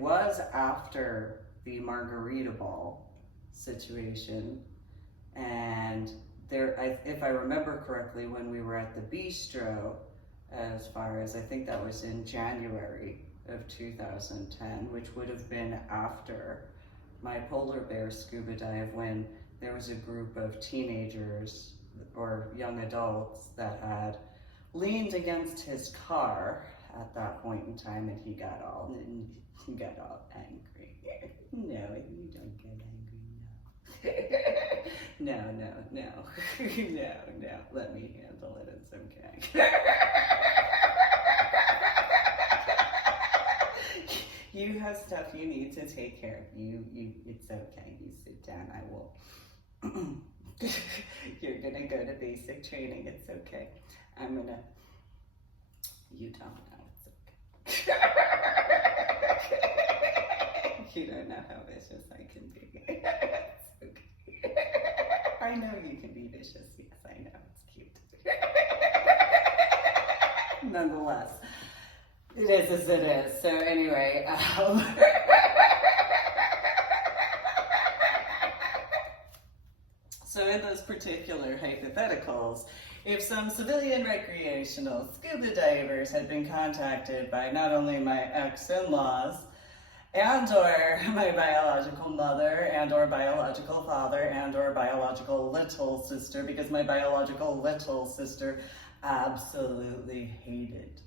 was after the Margarita Ball situation, and if I remember correctly, when we were at the bistro, as far as, I think that was in January of 2010, which would have been after my polar bear scuba dive, when there was a group of teenagers or young adults that had leaned against his car at that point in time, and he got all angry. No, you don't get angry, no. No, let me handle it, it's okay. You have stuff you need to take care of. It's okay, you sit down, I will. You're gonna go to basic training, it's okay. You don't know, it's okay. You don't know how vicious I can be. It's okay. I know you can be vicious, yes, I know, it's cute. Nonetheless, it is as it is. So anyway, so in those particular hypotheticals, if some civilian recreational scuba divers had been contacted by not only my ex-in-laws and or my biological mother and or biological father and or biological little sister, because my biological little sister absolutely hated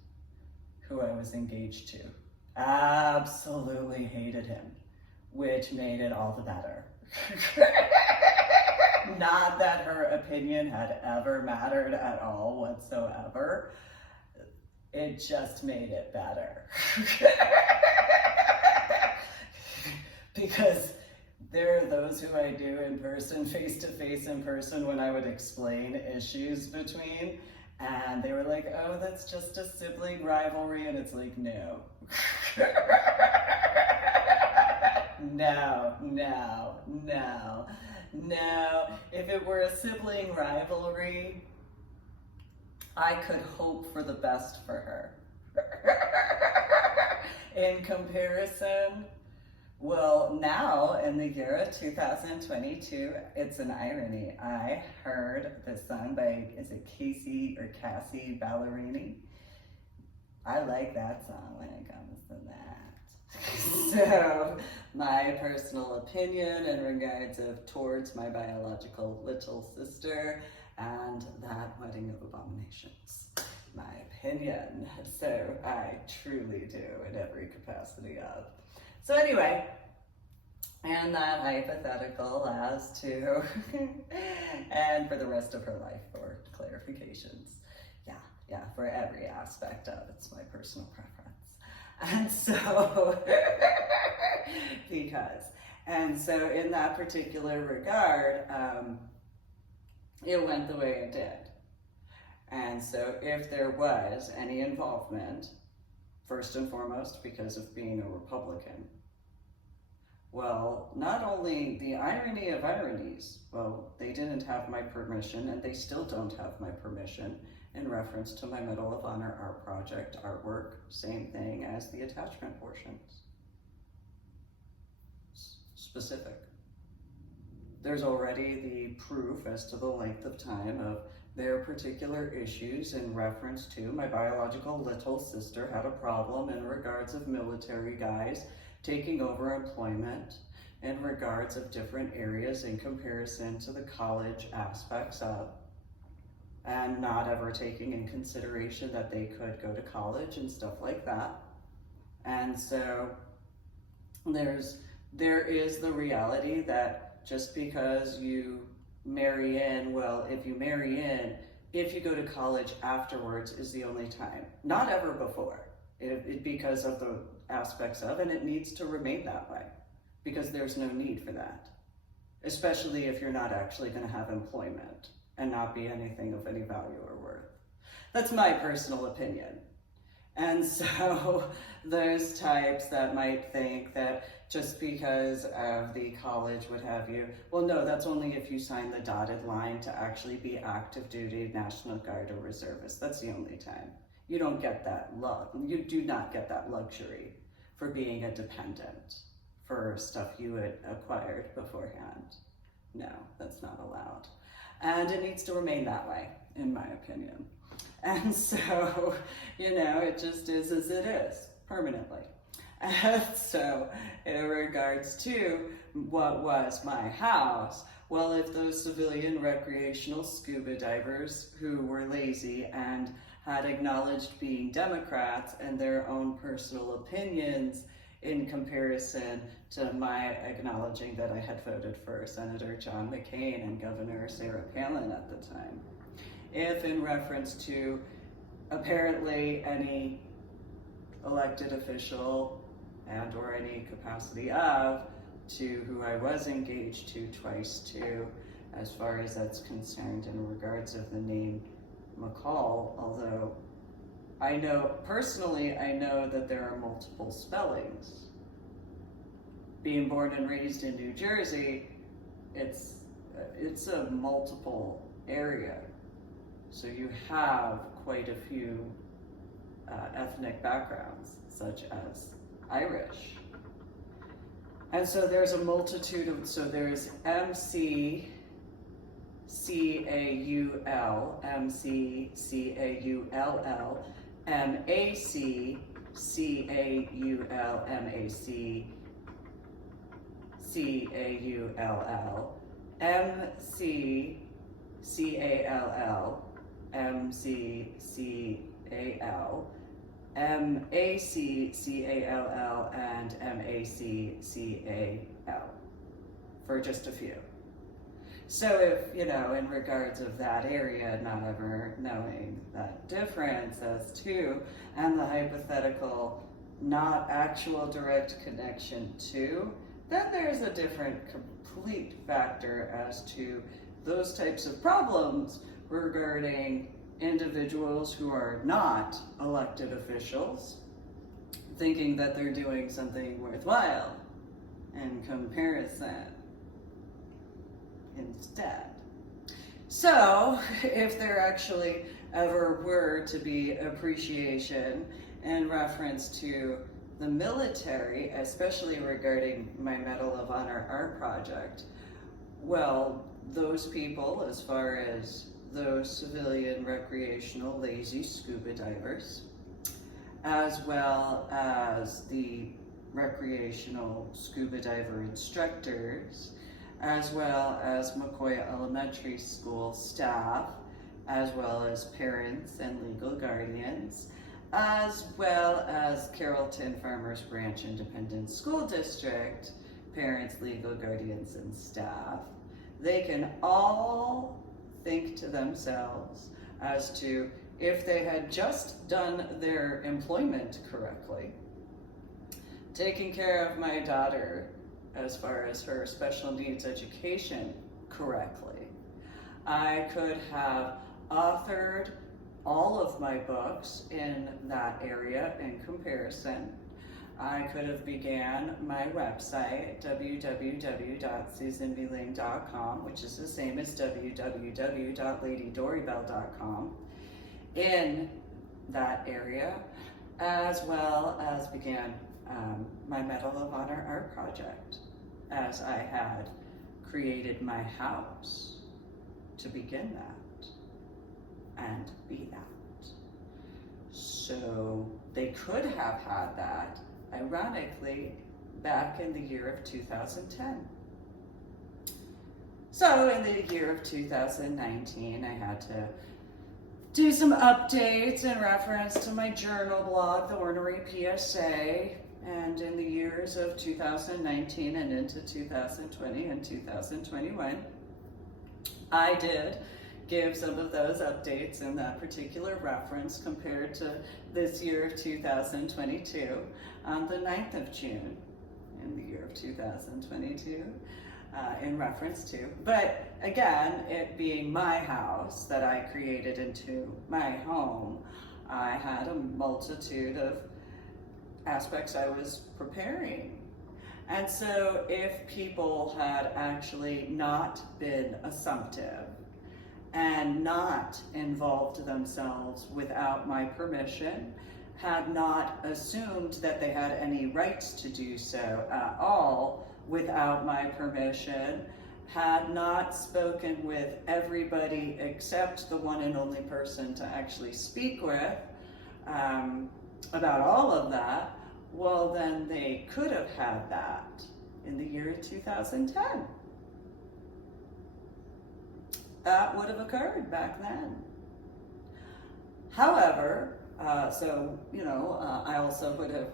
who I was engaged to. Absolutely hated him, which made it all the better. Not that her opinion had ever mattered at all whatsoever. It just made it better. Because there are those who I do in person, face to face in person, when I would explain issues between, and they were like, oh, that's just a sibling rivalry, and it's like, no. No, no, no, no. If it were a sibling rivalry, I could hope for the best for her. In comparison, well, now in the year of 2022, it's an irony. I heard this song by, is it Cassie Ballerini? I like that song when it comes to that. So, my personal opinion in regards of towards my biological little sister and that wedding of abominations. My opinion. So, I truly do in every capacity of. So anyway, and that hypothetical as to, and for the rest of her life for clarifications. Yeah, for every aspect of it's my personal preference. And so, so in that particular regard, it went the way it did. And so if there was any involvement, first and foremost, because of being a Republican. Well, not only the irony of ironies, well, they didn't have my permission, and they still don't have my permission in reference to my Medal of Honor art project artwork, same thing as the attachment portions. Specific. There's already the proof as to the length of time of their particular issues in reference to my biological little sister had a problem in regards of military guys taking over employment in regards of different areas in comparison to the college aspects of, and not ever taking in consideration that they could go to college and stuff like that. And so there is the reality that just because you marry in, well, if you marry in, if you go to college afterwards is the only time, not ever before, because of the aspects of, and it needs to remain that way because there's no need for that, especially if you're not actually going to have employment and not be anything of any value or worth. That's my personal opinion. And so those types that might think that just because of the college would have you, well, no, that's only if you sign the dotted line to actually be active duty, National Guard, or reservist. That's the only time. You don't get that you do not get that luxury for being a dependent for stuff you had acquired beforehand. No, that's not allowed. And it needs to remain that way, in my opinion. And so, it just is as it is, permanently. And so, in regards to what was my house, well, if those civilian recreational scuba divers who were lazy and had acknowledged being Democrats and their own personal opinions in comparison to my acknowledging that I had voted for Senator John McCain and Governor Sarah Palin at the time. If in reference to apparently any elected official and or any capacity of to who I was engaged to twice to, as far as that's concerned in regards of the name McCall, although I know that there are multiple spellings. Being born and raised in New Jersey, it's a multiple area. So you have quite a few ethnic backgrounds, such as Irish. And so there's a multitude of, so there's M-C-C-A-U-L, M-C-C-A-U-L-L, M-A-C-C-A-U-L, M-A-C-C-A-U-L-L, M-C-C-A-L-L, M-C-C-A-L, M-A-C-C-A-L-L, and M-A-C-C-A-L, for just a few. So if, in regards of that area, not ever knowing that difference as to, and the hypothetical not actual direct connection to, then there's a different complete factor as to those types of problems regarding individuals who are not elected officials, thinking that they're doing something worthwhile in comparison instead. So if there actually ever were to be appreciation in reference to the military, especially regarding my Medal of Honor art project, well, those people, as far as those civilian recreational lazy scuba divers, as well as the recreational scuba diver instructors, as well as McCoy Elementary School staff, as well as parents and legal guardians, as well as Carrollton Farmers Branch Independent School District, parents, legal guardians, and staff. They can all think to themselves as to if they had just done their employment correctly, taking care of my daughter as far as her special needs education correctly, I could have authored all of my books in that area in comparison. I could have began my website, www.susanbling.com, which is the same as www.ladydorybell.com, in that area, as well as began my Medal of Honor art project, as I had created my house to begin that and be that. So they could have had that, ironically, back in the year of 2010. So in the year of 2019, I had to do some updates in reference to my journal blog, The Ornery PSA, and in the years of 2019 and into 2020 and 2021, I did give some of those updates in that particular reference compared to this year of 2022 on the 9th of June in the year of 2022 in reference to. But again, it being my house that I created into my home, I had a multitude of aspects I was preparing. And so if people had actually not been assumptive and not involved themselves without my permission, had not assumed that they had any rights to do so at all without my permission, had not spoken with everybody except the one and only person to actually speak with about all of that, well, then they could have had that in the year 2010. That would have occurred back then. However, I also would have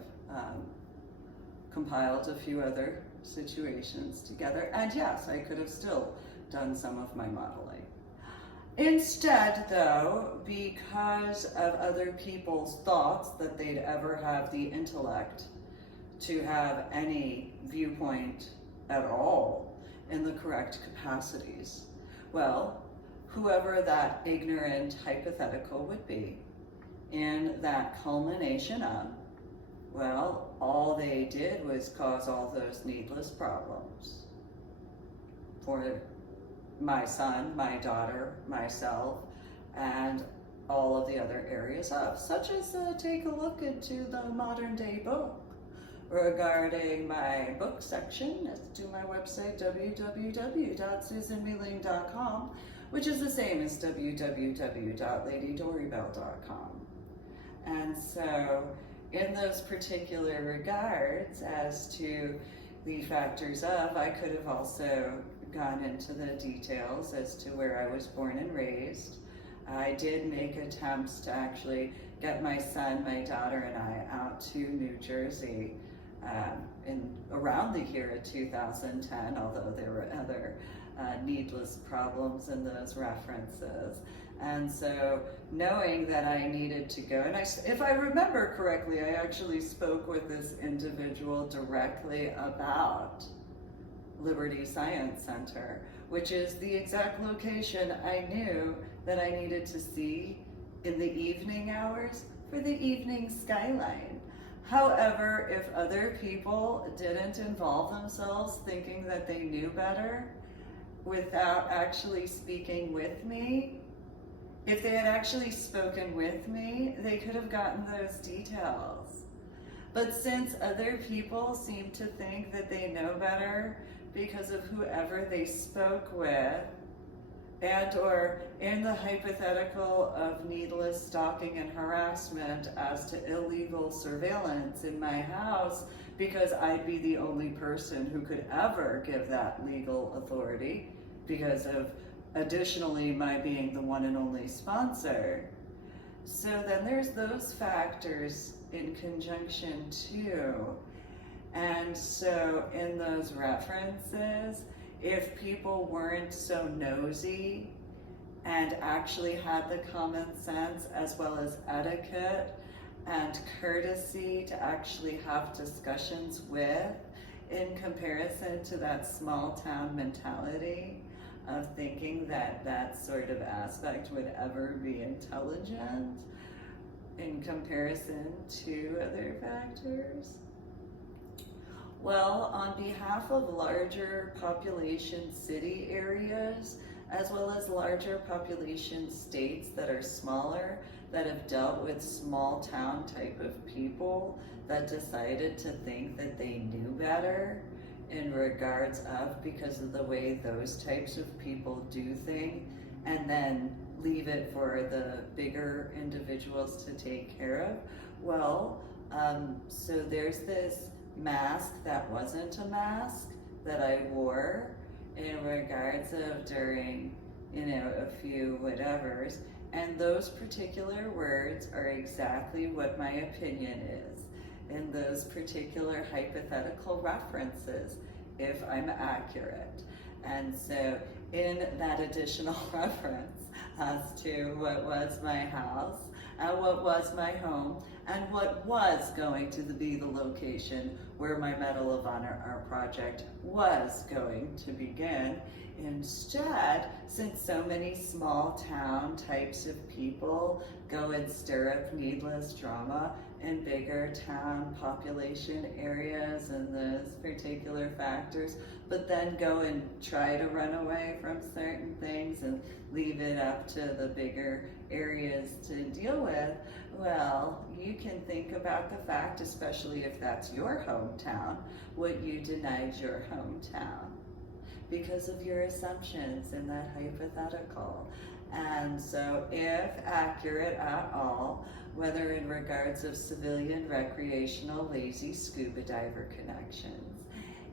compiled a few other situations together, and yes, I could have still done some of my modeling. Instead, though, because of other people's thoughts that they'd ever have the intellect to have any viewpoint at all in the correct capacities, well, whoever that ignorant hypothetical would be, in that culmination of, well, all they did was cause all those needless problems for my son, my daughter, myself, and all of the other areas of, such as take a look into the modern day book regarding my book section to my website, www.susanmealing.com, which is the same as www.ladydorybell.com. And so in those particular regards as to the factors of, I could have also gone into the details as to where I was born and raised, I did make attempts to actually get my son, my daughter, and I out to New Jersey in around the year of 2010, although there were other needless problems in those references. And so knowing that I needed to go, and if I remember correctly, I actually spoke with this individual directly about Liberty Science Center, which is the exact location I knew that I needed to see in the evening hours for the evening skyline. However, if other people didn't involve themselves thinking that they knew better without actually speaking with me, if they had actually spoken with me, they could have gotten those details. But since other people seem to think that they know better because of whoever they spoke with, and or in the hypothetical of needless stalking and harassment as to illegal surveillance in my house, because I'd be the only person who could ever give that legal authority because of additionally my being the one and only sponsor. So then there's those factors in conjunction too. And so in those references, if people weren't so nosy and actually had the common sense as well as etiquette and courtesy to actually have discussions with, in comparison to that small town mentality of thinking that that sort of aspect would ever be intelligent in comparison to other factors. Well, on behalf of larger population city areas, as well as larger population states that are smaller, that have dealt with small town type of people that decided to think that they knew better in regards of because of the way those types of people do things, and then leave it for the bigger individuals to take care of. Well, so there's this mask that wasn't a mask that I wore in regards of during, a few whatevers, and those particular words are exactly what my opinion is in those particular hypothetical references, if I'm accurate. And so in that additional reference as to what was my house and what was my home and what was going to be the location where my Medal of Honor art project was going to begin. Instead, since so many small town types of people go and stir up needless drama in bigger town population areas and those particular factors, but then go and try to run away from certain things and leave it up to the bigger areas to deal with, well, you can think about the fact, especially if that's your hometown, what you denied your hometown because of your assumptions in that hypothetical. And so if accurate at all, whether in regards of civilian, recreational, lazy scuba diver connections,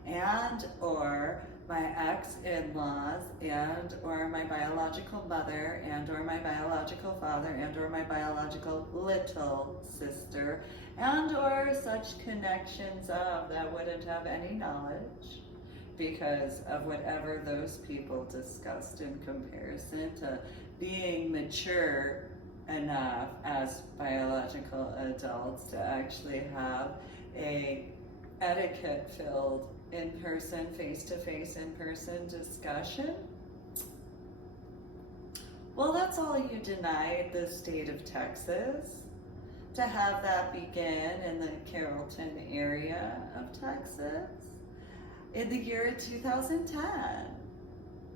and or my ex-in-laws, and or my biological mother, and or my biological father, and or my biological little sister, and or such connections of that wouldn't have any knowledge because of whatever those people discussed in comparison to being mature enough as biological adults to actually have a etiquette-filled in-person, face-to-face in-person discussion. Well, that's all you denied the state of Texas, to have that begin in the Carrollton area of Texas in the year 2010.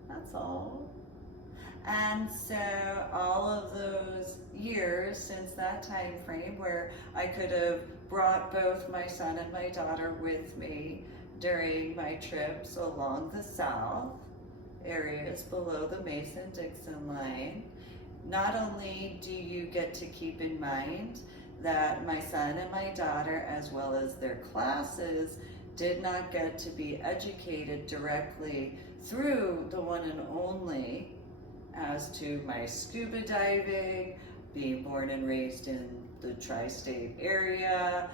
That's all. And so all of those years since that time frame where I could have brought both my son and my daughter with me during my trips along the south areas below the Mason-Dixon line, not only do you get to keep in mind that my son and my daughter, as well as their classes, did not get to be educated directly through the one and only as to my scuba diving, being born and raised in the tri-state area,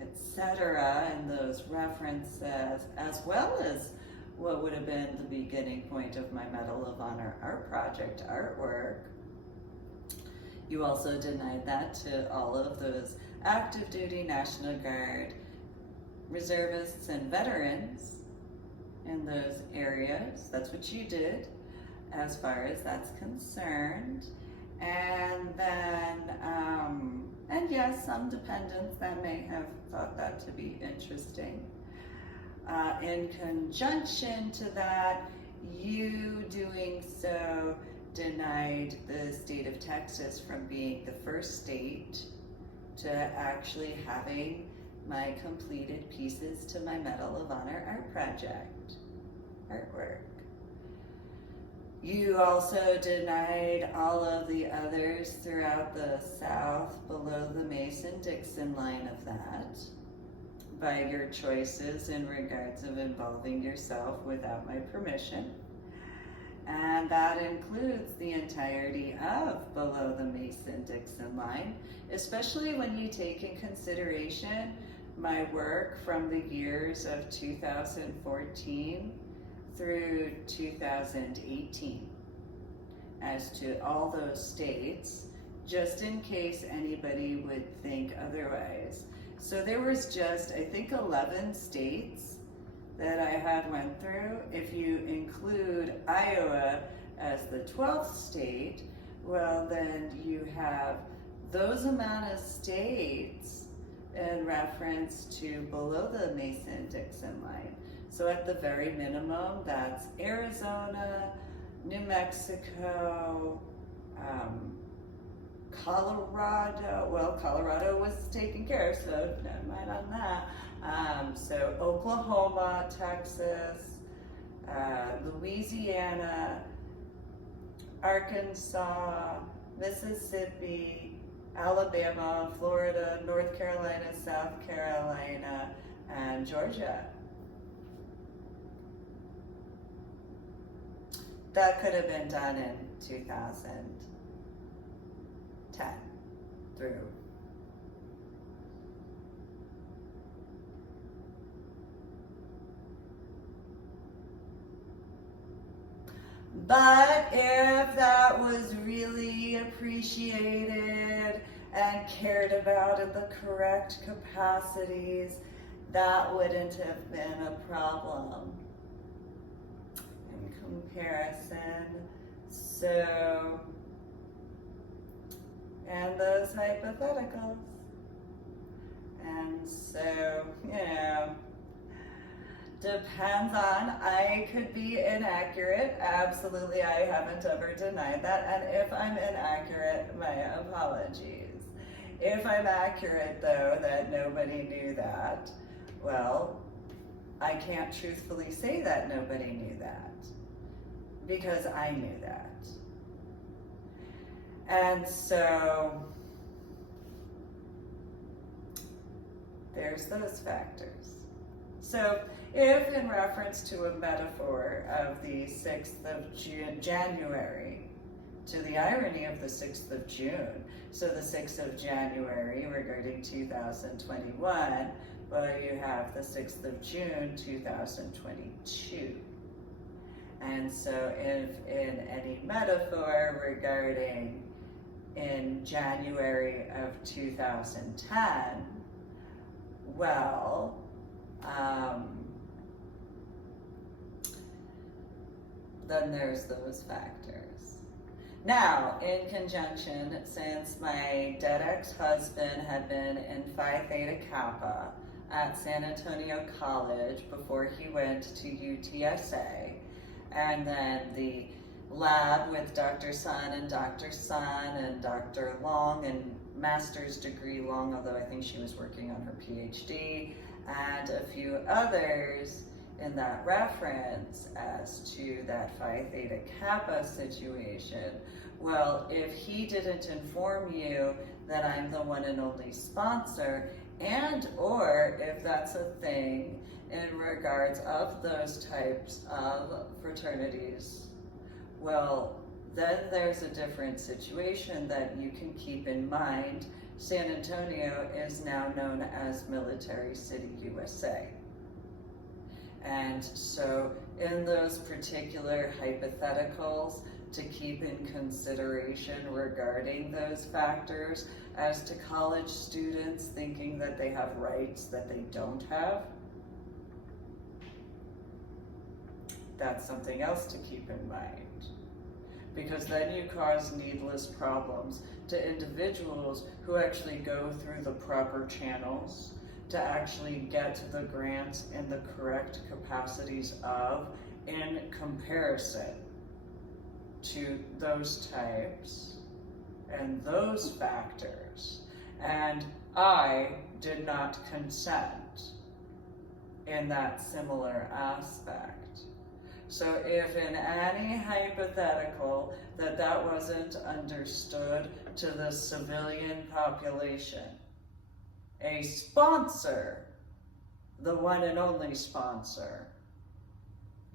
etc., and those references, as well as what would have been the beginning point of my Medal of Honor art project artwork. You also denied that to all of those active duty National Guard reservists and veterans in those areas. That's what you did as far as that's concerned. And then, and yes, some dependents that may have thought that to be interesting. In conjunction to that, you doing so denied the state of Texas from being the first state to actually having my completed pieces to my Medal of Honor art project artwork. You also denied all of the others throughout the South below the Mason-Dixon line of that by your choices in regards of involving yourself without my permission. And that includes the entirety of below the Mason-Dixon line, especially when you take in consideration my work from the years of 2014 through 2018 as to all those states, just in case anybody would think otherwise. So there was just, I think, 11 states that I had went through. If you include Iowa as the 12th state, well, then you have those amount of states in reference to below the Mason-Dixon line. So at the very minimum, that's Arizona, New Mexico, Colorado. Well, Colorado was taken care of, so never mind on that. So Oklahoma, Texas, Louisiana, Arkansas, Mississippi, Alabama, Florida, North Carolina, South Carolina, and Georgia. That could have been done in 2010 through. But if that was really appreciated and cared about in the correct capacities, that wouldn't have been a problem in comparison. So, and those hypotheticals. And so, depends on, I could be inaccurate. Absolutely, I haven't ever denied that. And if I'm inaccurate, my apologies. If I'm accurate, though, that nobody knew that, well, I can't truthfully say that nobody knew that, because I knew that. And so, there's those factors. So, if in reference to a metaphor of the 6th of January, to the irony of the 6th of June, so the 6th of January regarding 2021, well, you have the 6th of June, 2022. And so if in any metaphor regarding in January of 2010, well, then there's those factors. Now, in conjunction, since my dead ex-husband had been in Phi Theta Kappa at San Antonio College before he went to UTSA, and then the lab with Dr. Sun and Dr. Long and master's degree Long, although I think she was working on her PhD, and a few others in that reference as to that Phi Theta Kappa situation. Well, if he didn't inform you that I'm the one and only sponsor, and or if that's a thing in regards of those types of fraternities Well, then there's a different situation that you can keep in mind. San Antonio is now known as Military City, USA. And so in those particular hypotheticals, to keep in consideration regarding those factors as to college students thinking that they have rights that they don't have, that's something else to keep in mind. Because then you cause needless problems to individuals who actually go through the proper channels to actually get the grants in the correct capacities of, in comparison to those types and those factors. And I did not consent in that similar aspect. So if in any hypothetical that wasn't understood to the civilian population, a sponsor, the one and only sponsor,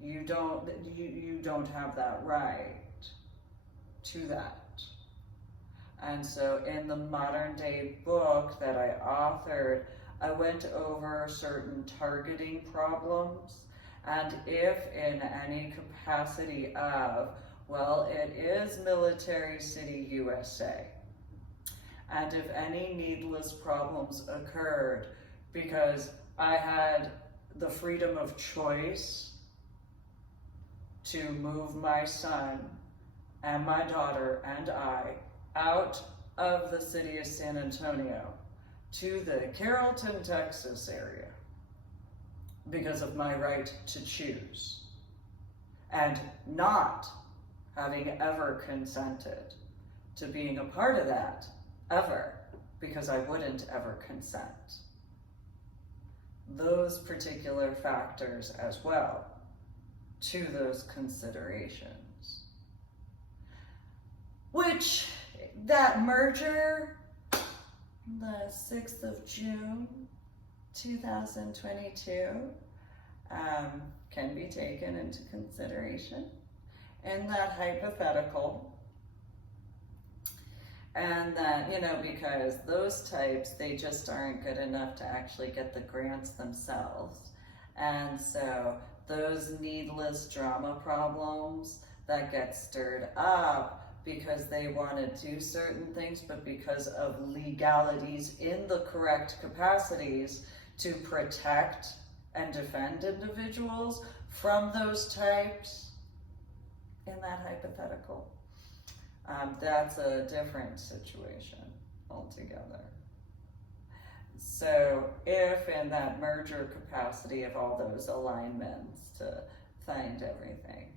you don't have that right to that. And so in the modern day book that I authored, I went over certain targeting problems, and if in any capacity of, well, it is Military City, USA, and if any needless problems occurred because I had the freedom of choice to move my son and my daughter and I out of the city of San Antonio to the Carrollton, Texas area because of my right to choose, and not having ever consented to being a part of that ever, because I wouldn't ever consent. Those particular factors as well to those considerations. Which, that merger, the 6th of June, 2022, can be taken into consideration in that hypothetical. And that, because those types, they just aren't good enough to actually get the grants themselves. And so those needless drama problems that get stirred up because they want to do certain things, but because of legalities in the correct capacities to protect and defend individuals from those types in that hypothetical. That's a different situation altogether. So if in that merger capacity of all those alignments to find everything,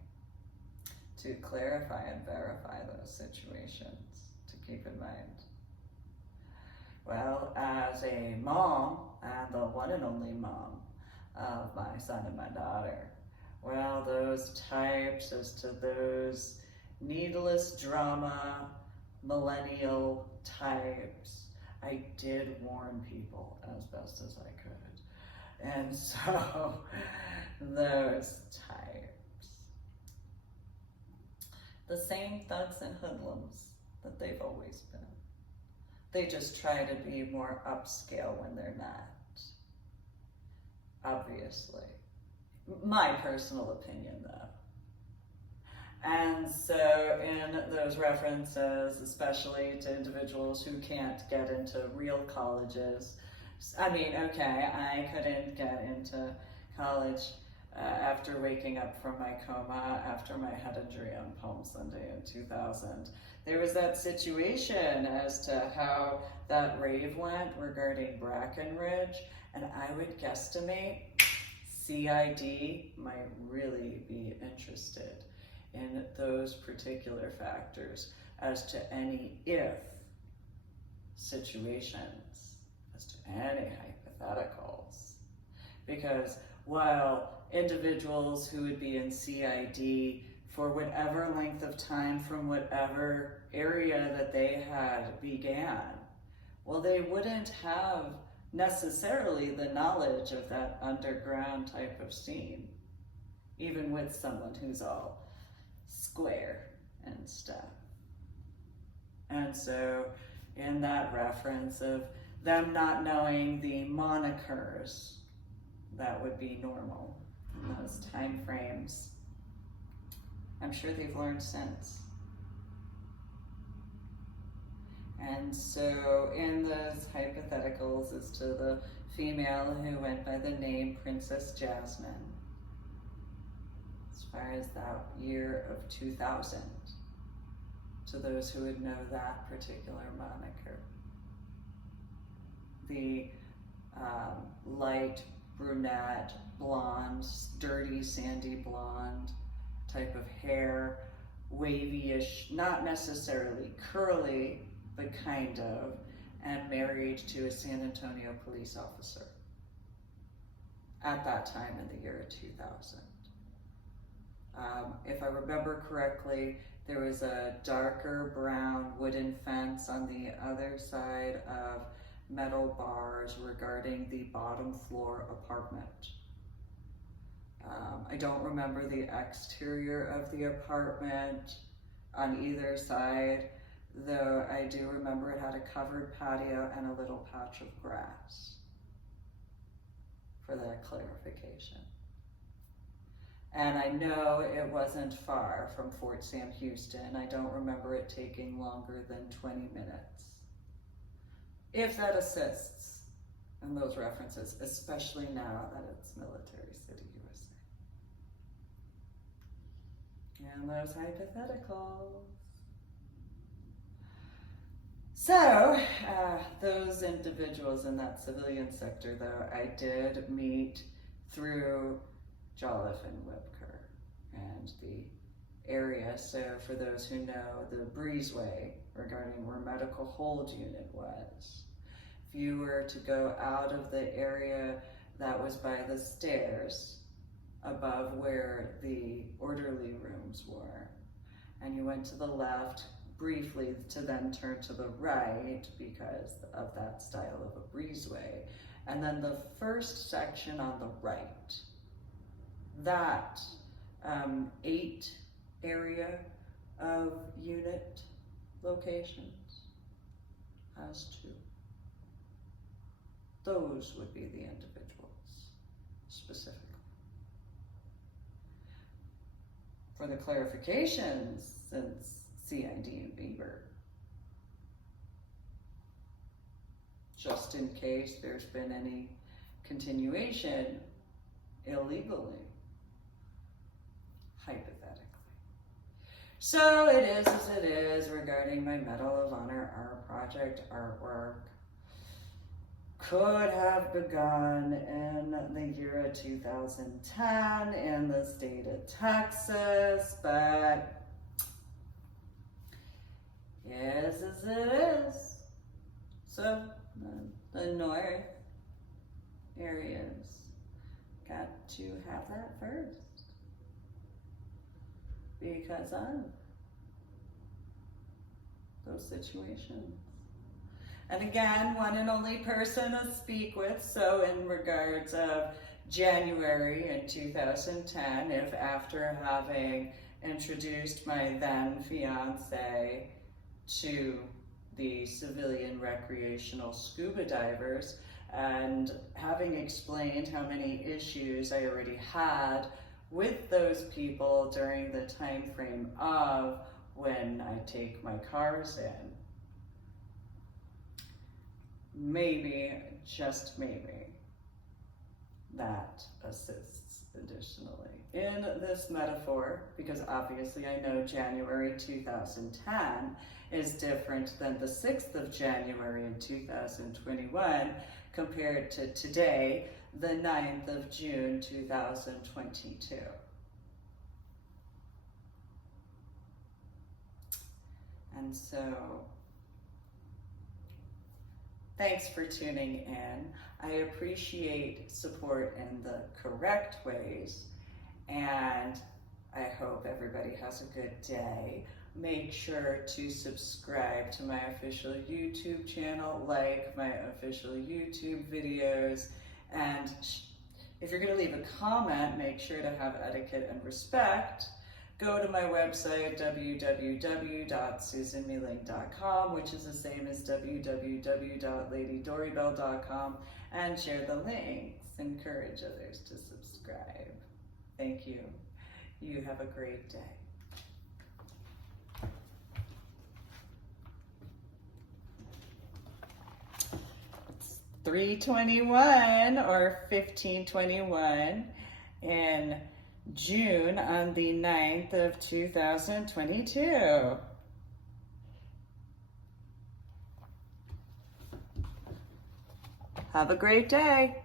to clarify and verify those situations, to keep in mind. Well, as a mom, and the one and only mom of my son and my daughter, well, those types as to those needless drama, millennial types, I did warn people as best as I could. And so, those types. The same thugs and hoodlums that they've always been. They just try to be more upscale when they're not. Obviously. My personal opinion, though. And so in those references, especially to individuals who can't get into real colleges, I mean, okay, I couldn't get into college after waking up from my coma after my head injury on Palm Sunday in 2000. There was that situation as to how that rave went regarding Brackenridge, and I would guesstimate CID might really be interested in those particular factors as to any if situations, as to any hypotheticals. Because while individuals who would be in CID for whatever length of time from whatever area that they had began, well, they wouldn't have necessarily the knowledge of that underground type of scene, even with someone who's all square and stuff. And so in that reference of them not knowing the monikers, that would be normal in those time frames. I'm sure they've learned since. And so in those hypotheticals as to the female who went by the name Princess Jasmine, as far as that year of 2000, to those who would know that particular moniker. The light brunette, blonde, dirty sandy blonde type of hair, wavy-ish, not necessarily curly, but kind of, and married to a San Antonio police officer at that time in the year 2000. If I remember correctly, there was a darker brown wooden fence on the other side of metal bars regarding the bottom floor apartment. I don't remember the exterior of the apartment on either side, though I do remember it had a covered patio and a little patch of grass, for that clarification. And I know it wasn't far from Fort Sam Houston. I don't remember it taking longer than 20 minutes. If that assists in those references, especially now that it's Military City, USA. And those hypotheticals. So, those individuals in that civilian sector, though, I did meet through Jolliffe and Whipker and the area. So for those who know the breezeway regarding where medical hold unit was, if you were to go out of the area that was by the stairs above where the orderly rooms were, and you went to the left briefly to then turn to the right because of that style of a breezeway, and then the first section on the right, that 8 area of unit locations has 2. Those would be the individuals specifically. For the clarifications, since CID and Bieber, just in case there's been any continuation illegally, hypothetically. So it is as it is regarding my Medal of Honor art project artwork. Could have begun in the year of 2010 in the state of Texas, but yes, as it is. So the north areas got to have that first because of those situations. And again, one and only person to speak with. So in regards of January in 2010, if after having introduced my then fiance to the civilian recreational scuba divers, and having explained how many issues I already had with those people during the time frame of when I take my cars in, maybe, just maybe, that assists additionally in this metaphor, because obviously I know January 2010 is different than the 6th of January in 2021 compared to today, the 9th of June 2022. And so, thanks for tuning in. I appreciate support in the correct ways, and I hope everybody has a good day. Make sure to subscribe to my official YouTube channel, like my official YouTube videos, and if you're going to leave a comment, make sure to have etiquette and respect, go to my website, www.susanmealing.com, which is the same as www.ladydoribell.com, and share the links. Encourage others to subscribe. Thank you. You have a great day. It's 3/21 or 15/21 in June on the 9th of 2022. Have a great day.